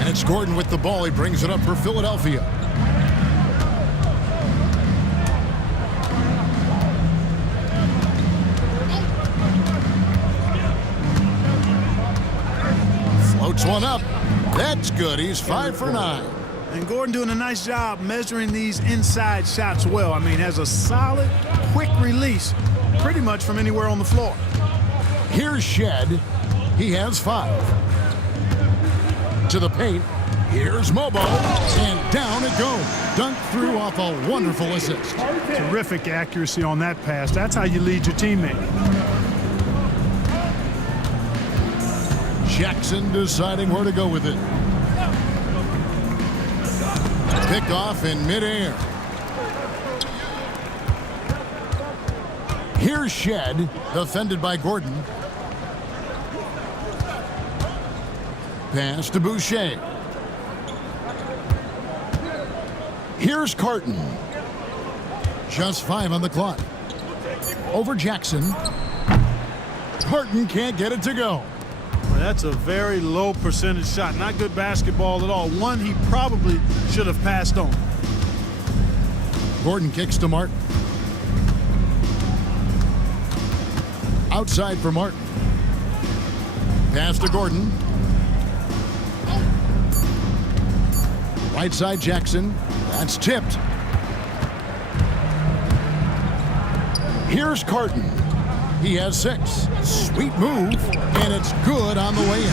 And it's Gordon with the ball. He brings it up for Philadelphia. Floats one up. That's good. He's 5 for 9. And Gordon doing a nice job measuring these inside shots well. I mean, has a solid, quick release pretty much from anywhere on the floor. Here's Shed. He has 5. To the paint. Here's Mobo. And down it goes. Dunked through off a wonderful assist. Terrific accuracy on that pass. That's how you lead your teammate. Jackson deciding where to go with it. Picked off in midair. Here's Shed, defended by Gordon. Pass to Boucher. Here's Carton. Just 5 on the clock. Over Jackson. Carton can't get it to go. That's a very low percentage shot. Not good basketball at all. One he probably should have passed on. Gordon kicks to Martin. Outside for Martin. Pass to Gordon. Right side Jackson. That's tipped. Here's Carton. He has 6. Sweet move, and it's good on the way in.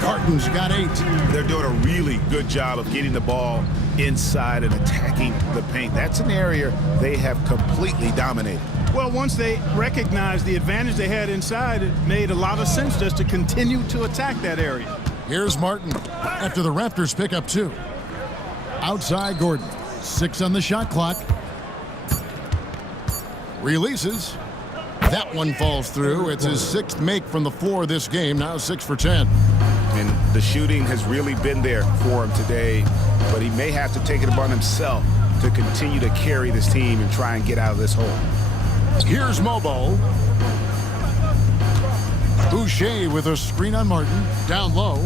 Carton's got 8. They're doing a really good job of getting the ball inside and attacking the paint. That's an area they have completely dominated. Well, once they recognized the advantage they had inside, it made a lot of sense just to continue to attack that area. Here's Martin after the Raptors pick up 2. Outside Gordon. 6 on the shot clock. Releases. That one falls through. It's his 6th make from the floor this game. Now 6 for 10. And the shooting has really been there for him today, but he may have to take it upon himself to continue to carry this team and try and get out of this hole. Here's Mobo. Boucher with a screen on Martin. Down low.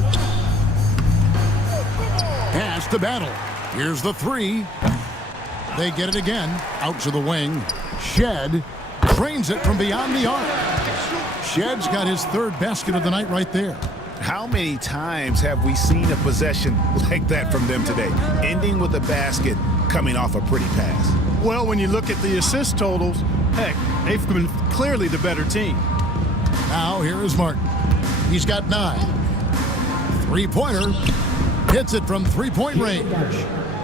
Pass to Battle. Here's the 3. They get it again. Out to the wing. Shed drains it from beyond the arc. Shed's got his 3rd basket of the night right there. How many times have we seen a possession like that from them today, ending with a basket coming off a pretty pass? Well, when you look at the assist totals, heck, they've been clearly the better team. Now here is Martin. He's got 9. 3-pointer. Hits it from 3-point range.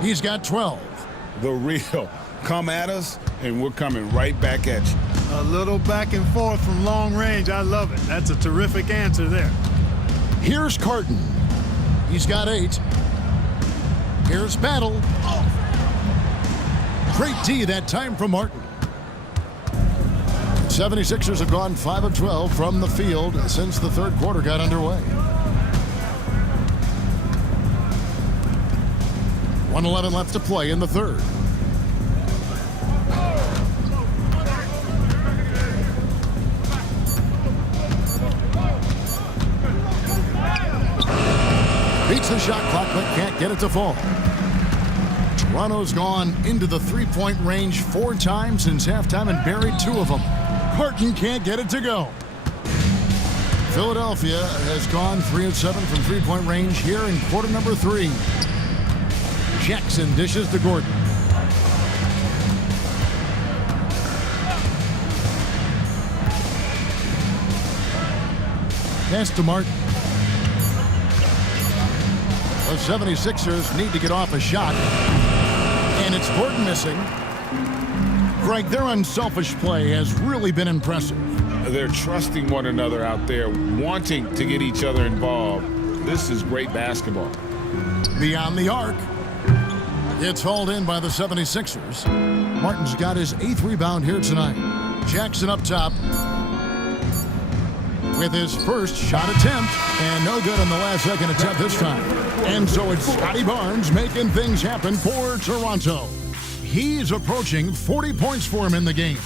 He's got 12. The real. Come at us, and we're coming right back at you. A little back and forth from long range. I love it. That's a terrific answer there. Here's Carton. He's got 8. Here's Battle. Great D that time from Martin. 76ers have gone 5 of 12 from the field since the 3rd quarter got underway. 1:11 left to play in the 3rd. Beats the shot clock, but can't get it to fall. Toronto's gone into the 3-point range 4 times since halftime and buried 2 of them. Carton can't get it to go. Philadelphia has gone 3 of 7 from 3-point range here in quarter number 3. Jackson dishes to Gordon. Pass to Martin. The 76ers need to get off a shot. And it's Gordon missing. Greg, their unselfish play has really been impressive. They're trusting one another out there, wanting to get each other involved. This is great basketball. Beyond the arc. It's hauled in by the 76ers. Martin's got his 8th rebound here tonight. Jackson up top with his first shot attempt, and no good on the last second attempt this time. And so it's Scotty Barnes making things happen for Toronto. He's approaching 40 points for him in the game.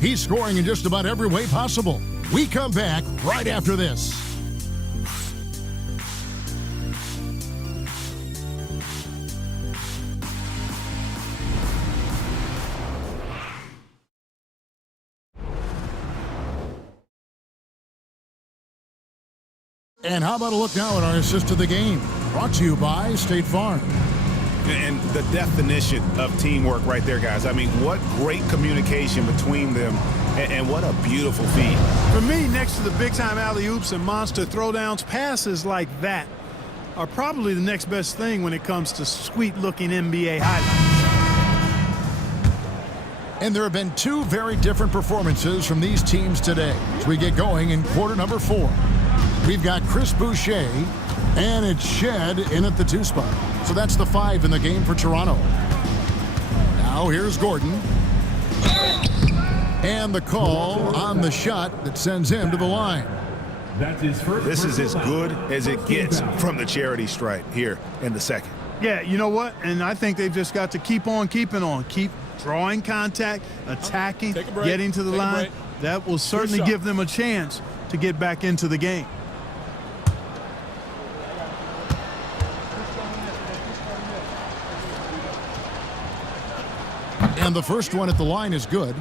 He's scoring in just about every way possible. We come back right after this. And how about a look now at our assist of the game? Brought to you by State Farm. And the definition of teamwork right there, guys. I mean, what great communication between them, and what a beautiful feed. For me, next to the big-time alley-oops and monster throwdowns, passes like that are probably the next best thing when it comes to sweet-looking NBA highlights. And there have been 2 very different performances from these teams today as we get going in quarter number 4. We've got Chris Boucher, and it's Shed in at the 2 spot. So that's the 5 in the game for Toronto. Now here's Gordon. And the call on the shot that sends him to the line. That's his first. This is as good as it gets from the charity stripe here in the 2nd. Yeah, you know what? And I think they've just got to keep on keeping on. Keep drawing contact, attacking, getting to the line. That will certainly give them a chance to get back into the game. And the first one at the line is good.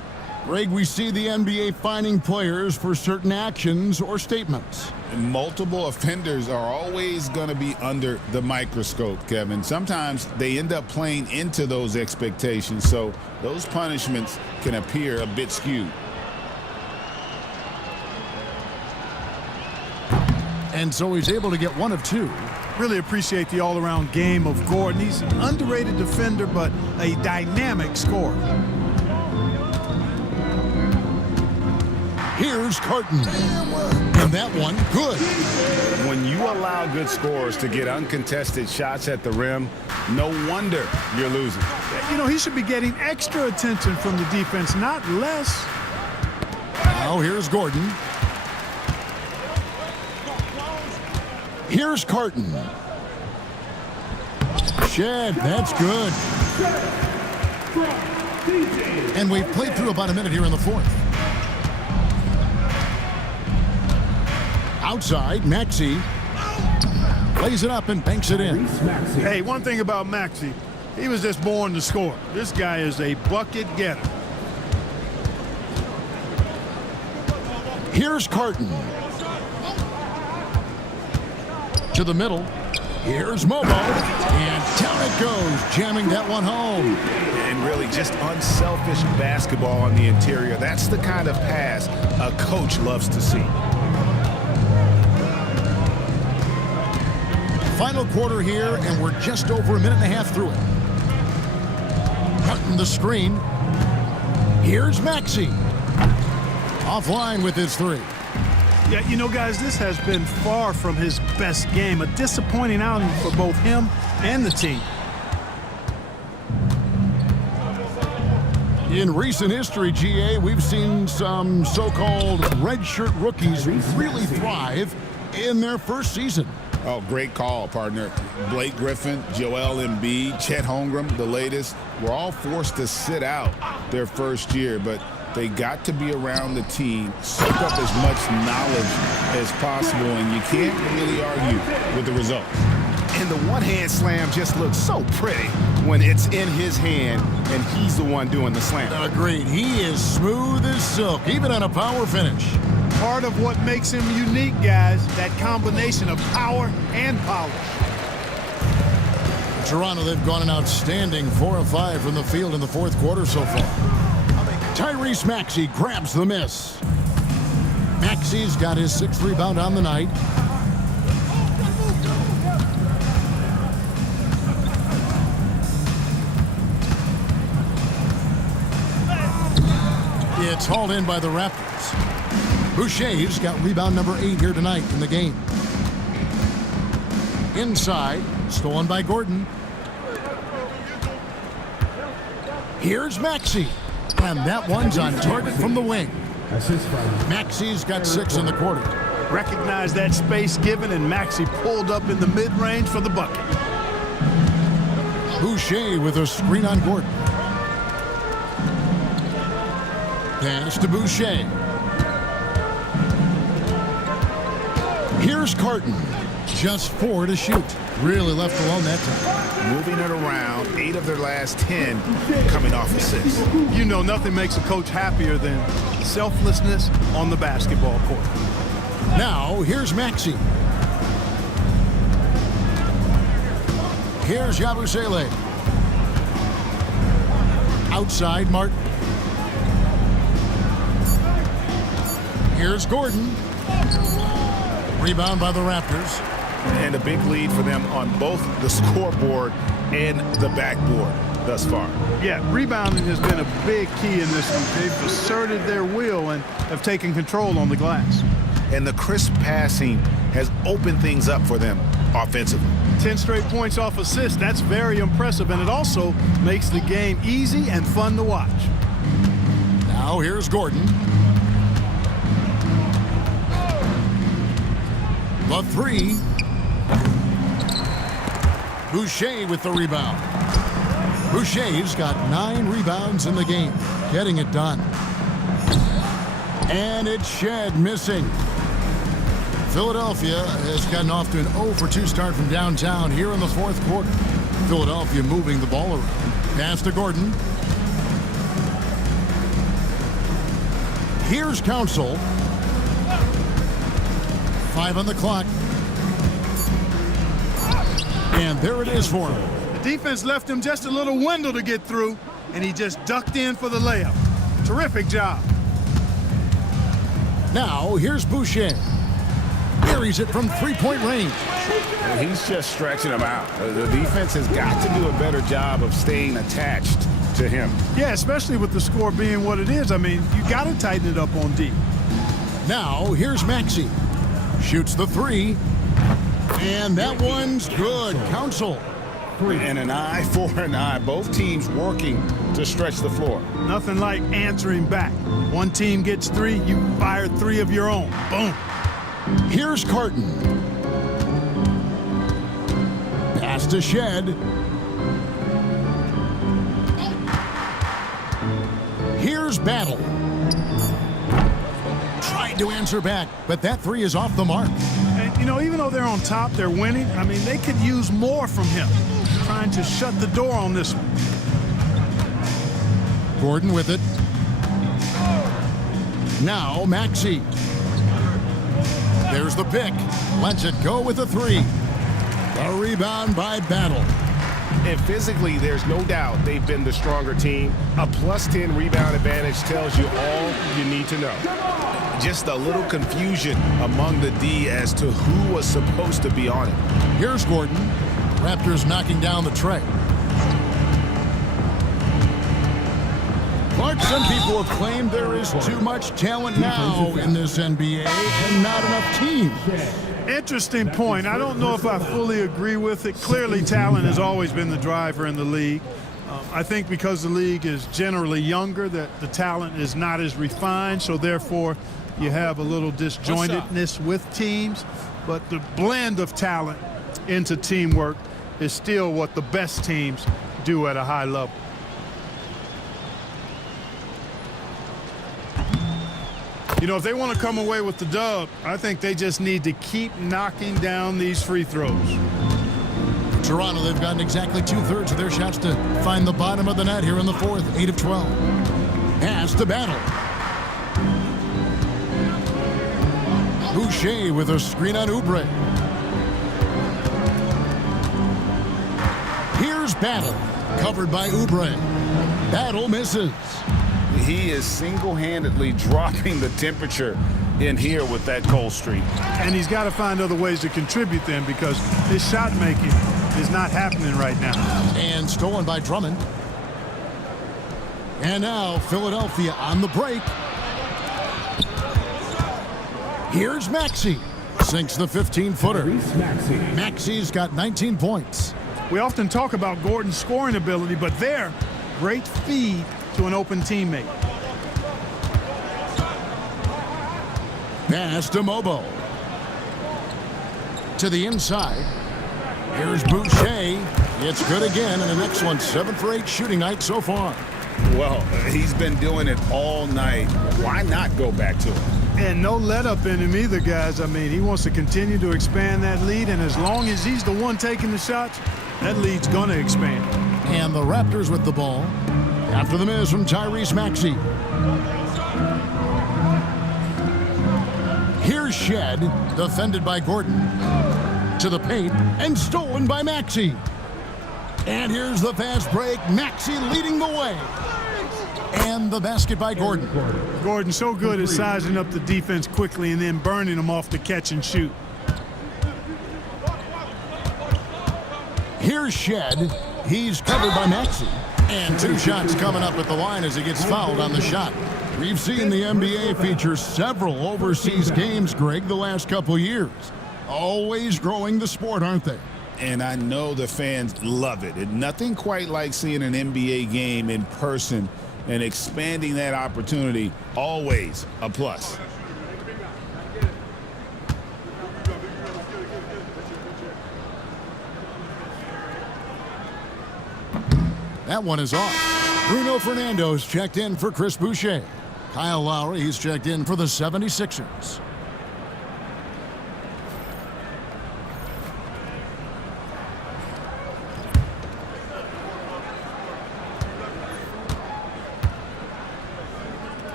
Greg, we see the NBA fining players for certain actions or statements. Multiple offenders are always going to be under the microscope, Kevin. Sometimes they end up playing into those expectations, so those punishments can appear a bit skewed. And so he's able to get one of two. Really appreciate the all-around game of Gordon. He's an underrated defender, but a dynamic scorer. Here's Carton. And that one, good. When you allow good scorers to get uncontested shots at the rim, no wonder you're losing. You know, he should be getting extra attention from the defense, not less. Now here's Gordon. Here's Carton. Shed, that's good. And we've played through about a minute here in the fourth. Outside, Maxey plays it up and banks it in. Hey, one thing about Maxey, he was just born to score. This guy is a bucket getter. Here's Carton. To the middle. Here's Mobo. And down it goes, jamming that one home. And really just unselfish basketball on the interior. That's the kind of pass a coach loves to see. Final quarter here, and we're just over a minute and a half through it. Cutting the screen. Here's Maxey. Offline with his three. Yeah, you know, guys, this has been far from his best game. A disappointing outing for both him and the team. In recent history, GA, we've seen some so-called redshirt rookies really thrive in their first season. Oh, great call, partner. Blake Griffin, Joel Embiid, Chet Holmgren, the latest, were all forced to sit out their first year, but they got to be around the team, soak up as much knowledge as possible, and you can't really argue with the results. And the one-hand slam just looks so pretty when it's in his hand and he's the one doing the slam. Agreed. He is smooth as silk, even on a power finish. Part of what makes him unique, guys, that combination of power and polish. Toronto, they've gone an outstanding 4 of 5 from the field in the fourth quarter so far. Tyrese Maxey grabs the miss. Maxey's got his 6th rebound on the night. It's hauled in by the Raptors. Boucher's got rebound number 8 here tonight in the game. Inside, stolen by Gordon. Here's Maxey. And that one's on target from the wing. Maxey's got 6 in the quarter. Recognize that space given, and Maxey pulled up in the mid-range for the bucket. Boucher with a screen on Gordon. Pass to Boucher. Here's Carton. Just 4 to shoot. Really left alone that time. Moving it around, 8 of their last 10 coming off assists. You know, nothing makes a coach happier than selflessness on the basketball court. Now, here's Maxey. Here's Yabusele. Outside, Martin. Here's Gordon. Rebound by the Raptors. And a big lead for them on both the scoreboard and the backboard thus far. Yeah, rebounding has been a big key in this one. They've asserted their will and have taken control on the glass. And the crisp passing has opened things up for them offensively. 10 straight points off assists. That's very impressive, and it also makes the game easy and fun to watch. Now here's Gordon. The 3. Boucher with the rebound. Boucher's got 9 rebounds in the game, getting it done. And it's Shed missing. Philadelphia has gotten off to an 0 for 2 start from downtown here in the fourth quarter. Philadelphia moving the ball around. Pass to Gordon. Here's Council. 5 on the clock. And there it is for him. The defense left him just a little window to get through, and he just ducked in for the layup. Terrific job. Now, here's Boucher. Here's buries it from three-point range. He's just stretching them out. The defense has got to do a better job of staying attached to him. Yeah, especially with the score being what it is. I mean, you got to tighten it up on D. Now, here's Maxey. Shoots the three. And that one's good. Counsel. And an eye for an eye. Both teams working to stretch the floor. Nothing like answering back. One team gets three, you fire three of your own. Boom. Here's Carton. Pass to Shed. Here's Battle. Tried to answer back, but that three is off the mark. And, you know, even though they're on top, they're winning. I mean, they could use more from him. Trying to shut the door on this one. Gordon with it. Now Maxey. There's the pick. Lets it go with a three. A rebound by Battle. And physically, there's no doubt they've been the stronger team. A +10 rebound advantage tells you all you need to know. Just a little confusion among the D as to who was supposed to be on it. Here's Gordon. Raptors knocking down the tray. Clark, some people have claimed there is too much talent now in this NBA and not enough teams. Interesting point. I don't know if I fully agree with it. Clearly, talent has always been the driver in the league. I think because the league is generally younger, that the talent is not as refined, so therefore you have a little disjointedness with teams. But the blend of talent into teamwork is still what the best teams do at a high level. You know, if they want to come away with the dub, I think they just need to keep knocking down these free throws. Toronto, they've gotten exactly 2/3 of their shots to find the bottom of the net here in the fourth. 8 of 12. Pass to Battle. Boucher with a screen on Oubre. Here's Battle. Covered by Oubre. Battle misses. He is single-handedly dropping the temperature in here with that cold streak. And he's got to find other ways to contribute then, because his shot making is not happening right now. And stolen by Drummond. And now Philadelphia on the break. Here's Maxey. Sinks the 15-footer. Maxey's got 19 points. We often talk about Gordon's scoring ability, but there, great feed to an open teammate. Pass to Mobo. To the inside. Here's Boucher. It's good again, and an excellent 7 for 8 shooting night so far. Well, he's been doing it all night. Why not go back to it? And no let up in him either, guys. I mean, he wants to continue to expand that lead, and as long as he's the one taking the shots, that lead's going to expand. And the Raptors with the ball. After the miss from Tyrese Maxey. Here's Shed, defended by Gordon. To the paint, and stolen by Maxey. And here's the fast break. Maxey leading the way. And the basket by Gordon. Gordon so good at sizing up the defense quickly and then burning them off the catch and shoot. Here's Shed. He's covered by Maxey. And 2 shots coming up at the line as he gets fouled on the shot. We've seen the NBA feature several overseas games, Greg, the last couple years. Always growing the sport, aren't they? And I know the fans love it. And nothing quite like seeing an NBA game in person and expanding that opportunity. Always a plus. That one is off. Bruno Fernando's checked in for Chris Boucher. Kyle Lowry, he's checked in for the 76ers.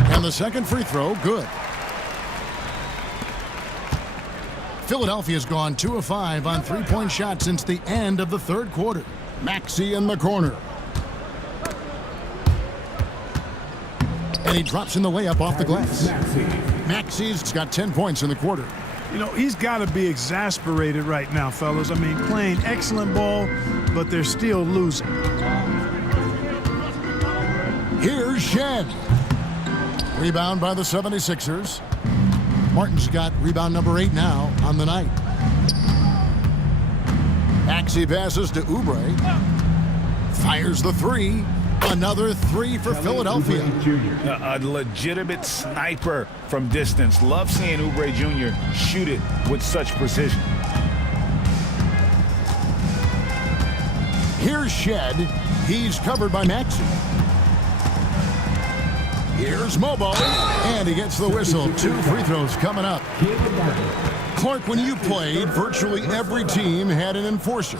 And the second free throw, good. Philadelphia's gone 2 of 5 on 3-point shots since the end of the third quarter. Maxey in the corner. And he drops in the way up off the glass. Maxey's got 10 points in the quarter. You know, he's got to be exasperated right now, fellas. I mean, playing excellent ball, but they're still losing. Here's Shed. Rebound by the 76ers. Martin's got rebound number 8 now on the night. Maxey passes to Oubre. Fires the three. Another three for Philadelphia. A legitimate sniper from distance. Love seeing Oubre Jr. shoot it with such precision. Here's Shed. He's covered by Maxey. Here's Mobo. And he gets the whistle. 2 free throws coming up. Clark, when you played, virtually every team had an enforcer.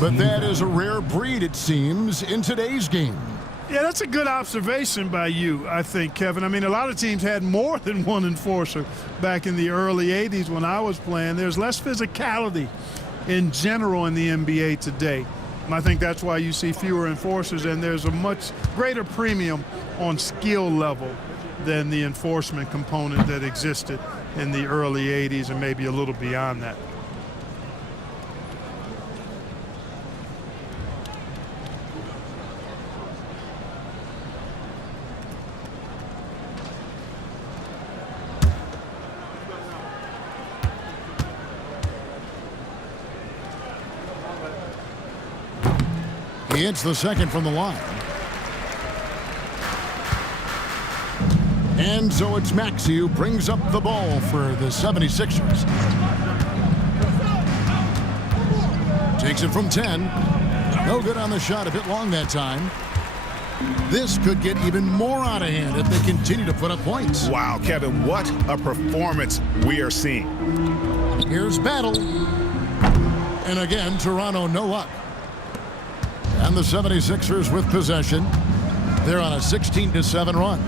But that is a rare breed, it seems, in today's game. Yeah, that's a good observation by you, I think, Kevin. I mean, a lot of teams had more than one enforcer back in the early 80s when I was playing. There's less physicality in general in the NBA today. And I think that's why you see fewer enforcers, and there's a much greater premium on skill level than the enforcement component that existed in the early 80s and maybe a little beyond that. He hits the second from the line. And so it's Maxey who brings up the ball for the 76ers. Takes it from 10. No good on the shot, a bit long that time. This could get even more out of hand if they continue to put up points. Wow, Kevin, what a performance we are seeing. Here's Battle. And again, Toronto no luck. And the 76ers with possession. They're on a 16-7 run.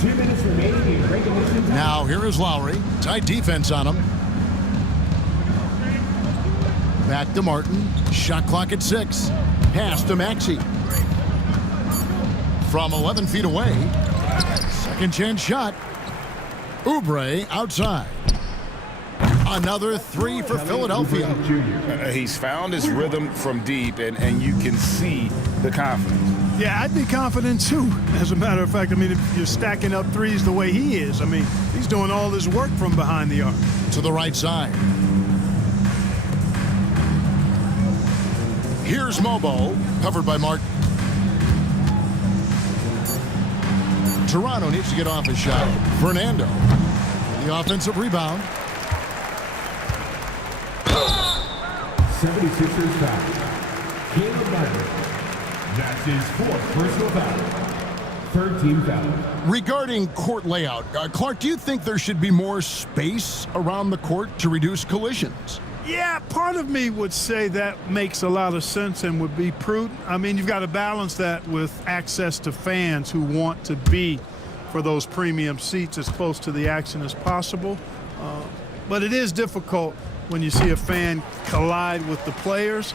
2 minutes remaining in regulation time. Now here is Lowry. Tight defense on him. Back to Martin. Shot clock at 6. Pass to Maxey. From 11 feet away. Second chance shot. Oubre outside. Another three for Philadelphia. He's found his rhythm from deep, and you can see the confidence. Yeah, I'd be confident too. As a matter of fact, I mean, if you're stacking up threes the way he is, I mean, he's doing all this work from behind the arc. To the right side. Here's Mobo, covered by Martin. Toronto needs to get off his shot. Fernando, the offensive rebound. 76ers foul. Caleb Martin. That's his 4th personal foul. 3rd team foul. Regarding court layout, Clark, do you think there should be more space around the court to reduce collisions? Yeah, part of me would say that makes a lot of sense and would be prudent. I mean, you've got to balance that with access to fans who want to be for those premium seats as close to the action as possible. But it is difficult when you see a fan collide with the players.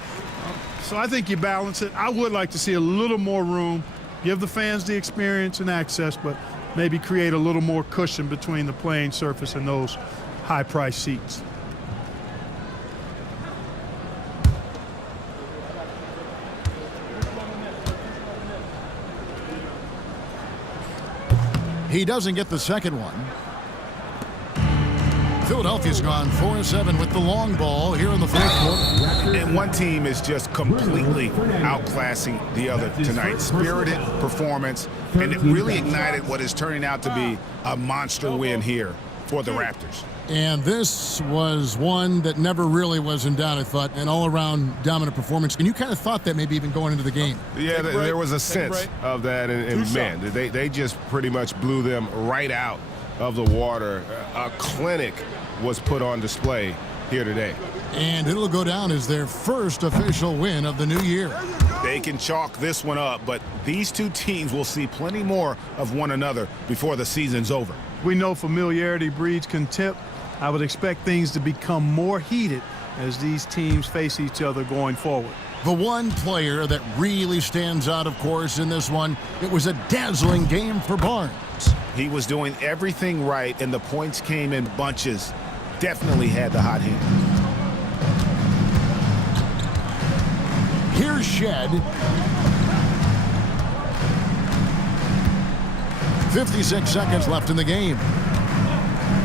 So I think you balance it. I would like to see a little more room, give the fans the experience and access, but maybe create a little more cushion between the playing surface and those high-priced seats. He doesn't get the second one. Philadelphia's gone 4-7 with the long ball here in the 4th quarter. And one team is just completely outclassing the other tonight. Spirited performance, and it really ignited what is turning out to be a monster win here for the Raptors. And this was one that never really was in doubt, I thought, an all-around dominant performance. And you kind of thought that maybe even going into the game. Yeah, there was a sense of that, and man, they just pretty much blew them right out of the water. A clinic was put on display here today. And it'll go down as their first official win of the new year. They can chalk this one up, but these two teams will see plenty more of one another before the season's over. We know familiarity breeds contempt. I would expect things to become more heated as these teams face each other going forward. The one player that really stands out, of course, in this one, it was a dazzling game for Barnes. He was doing everything right, and the points came in bunches. Definitely had the hot hand. Here's Shed. 56 seconds left in the game.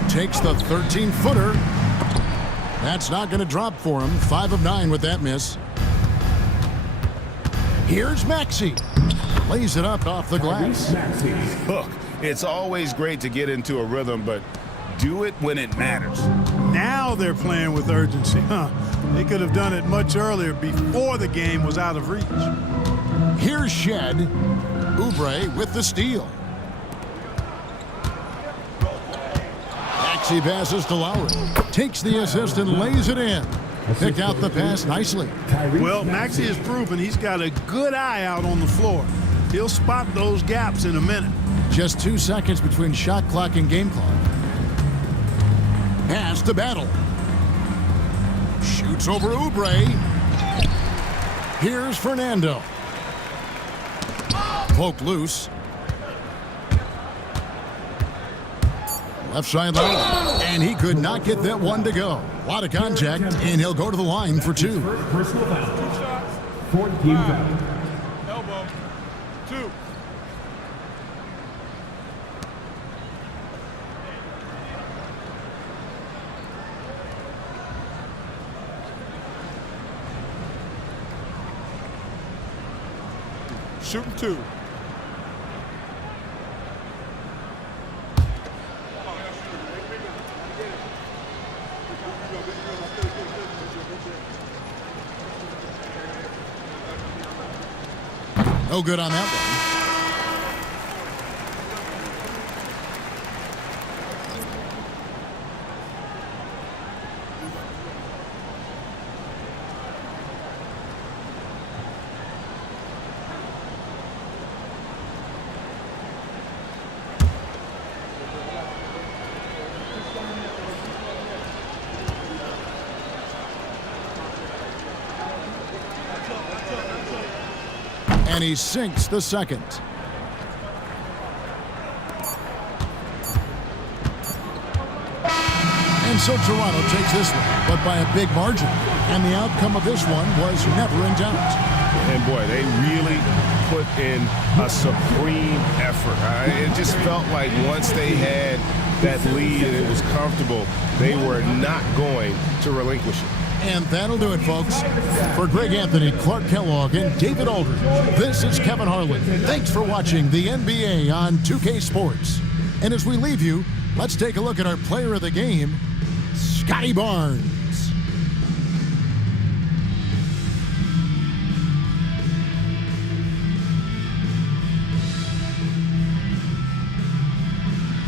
Takes the 13-footer. That's not going to drop for him. 5 of 9 with that miss. Here's Maxey. Lays it up off the glass. Look, it's always great to get into a rhythm, but do it when it matters. Now they're playing with urgency, huh? They could have done it much earlier before the game was out of reach. Here's Shed. Oubre with the steal. Maxey passes to Lowry. Takes the assist and lays it in. Picked out the pass nicely. Well, Maxey has proven he's got a good eye out on the floor. He'll spot those gaps in a minute. Just 2 seconds between shot clock and game clock. Pass to Battle. Shoots over Oubre. Here's Fernando. Poked loose. Left side line. And he could not get that one to go. A lot of contact, and he'll go to the line for 2. Personal foul. 2 shots. 4th team foul. Elbow. 2. Shooting 2. No good on that and he sinks the second. And so Toronto takes this one, but by a big margin. And the outcome of this one was never in doubt. And boy, they really put in a supreme effort. It just felt like once they had that lead and it was comfortable, they were not going to relinquish it. And that'll do it, folks. For Greg Anthony, Clark Kellogg, and David Aldridge, this is Kevin Harlan. Thanks for watching the NBA on 2K Sports. And as we leave you, let's take a look at our player of the game, Scotty Barnes.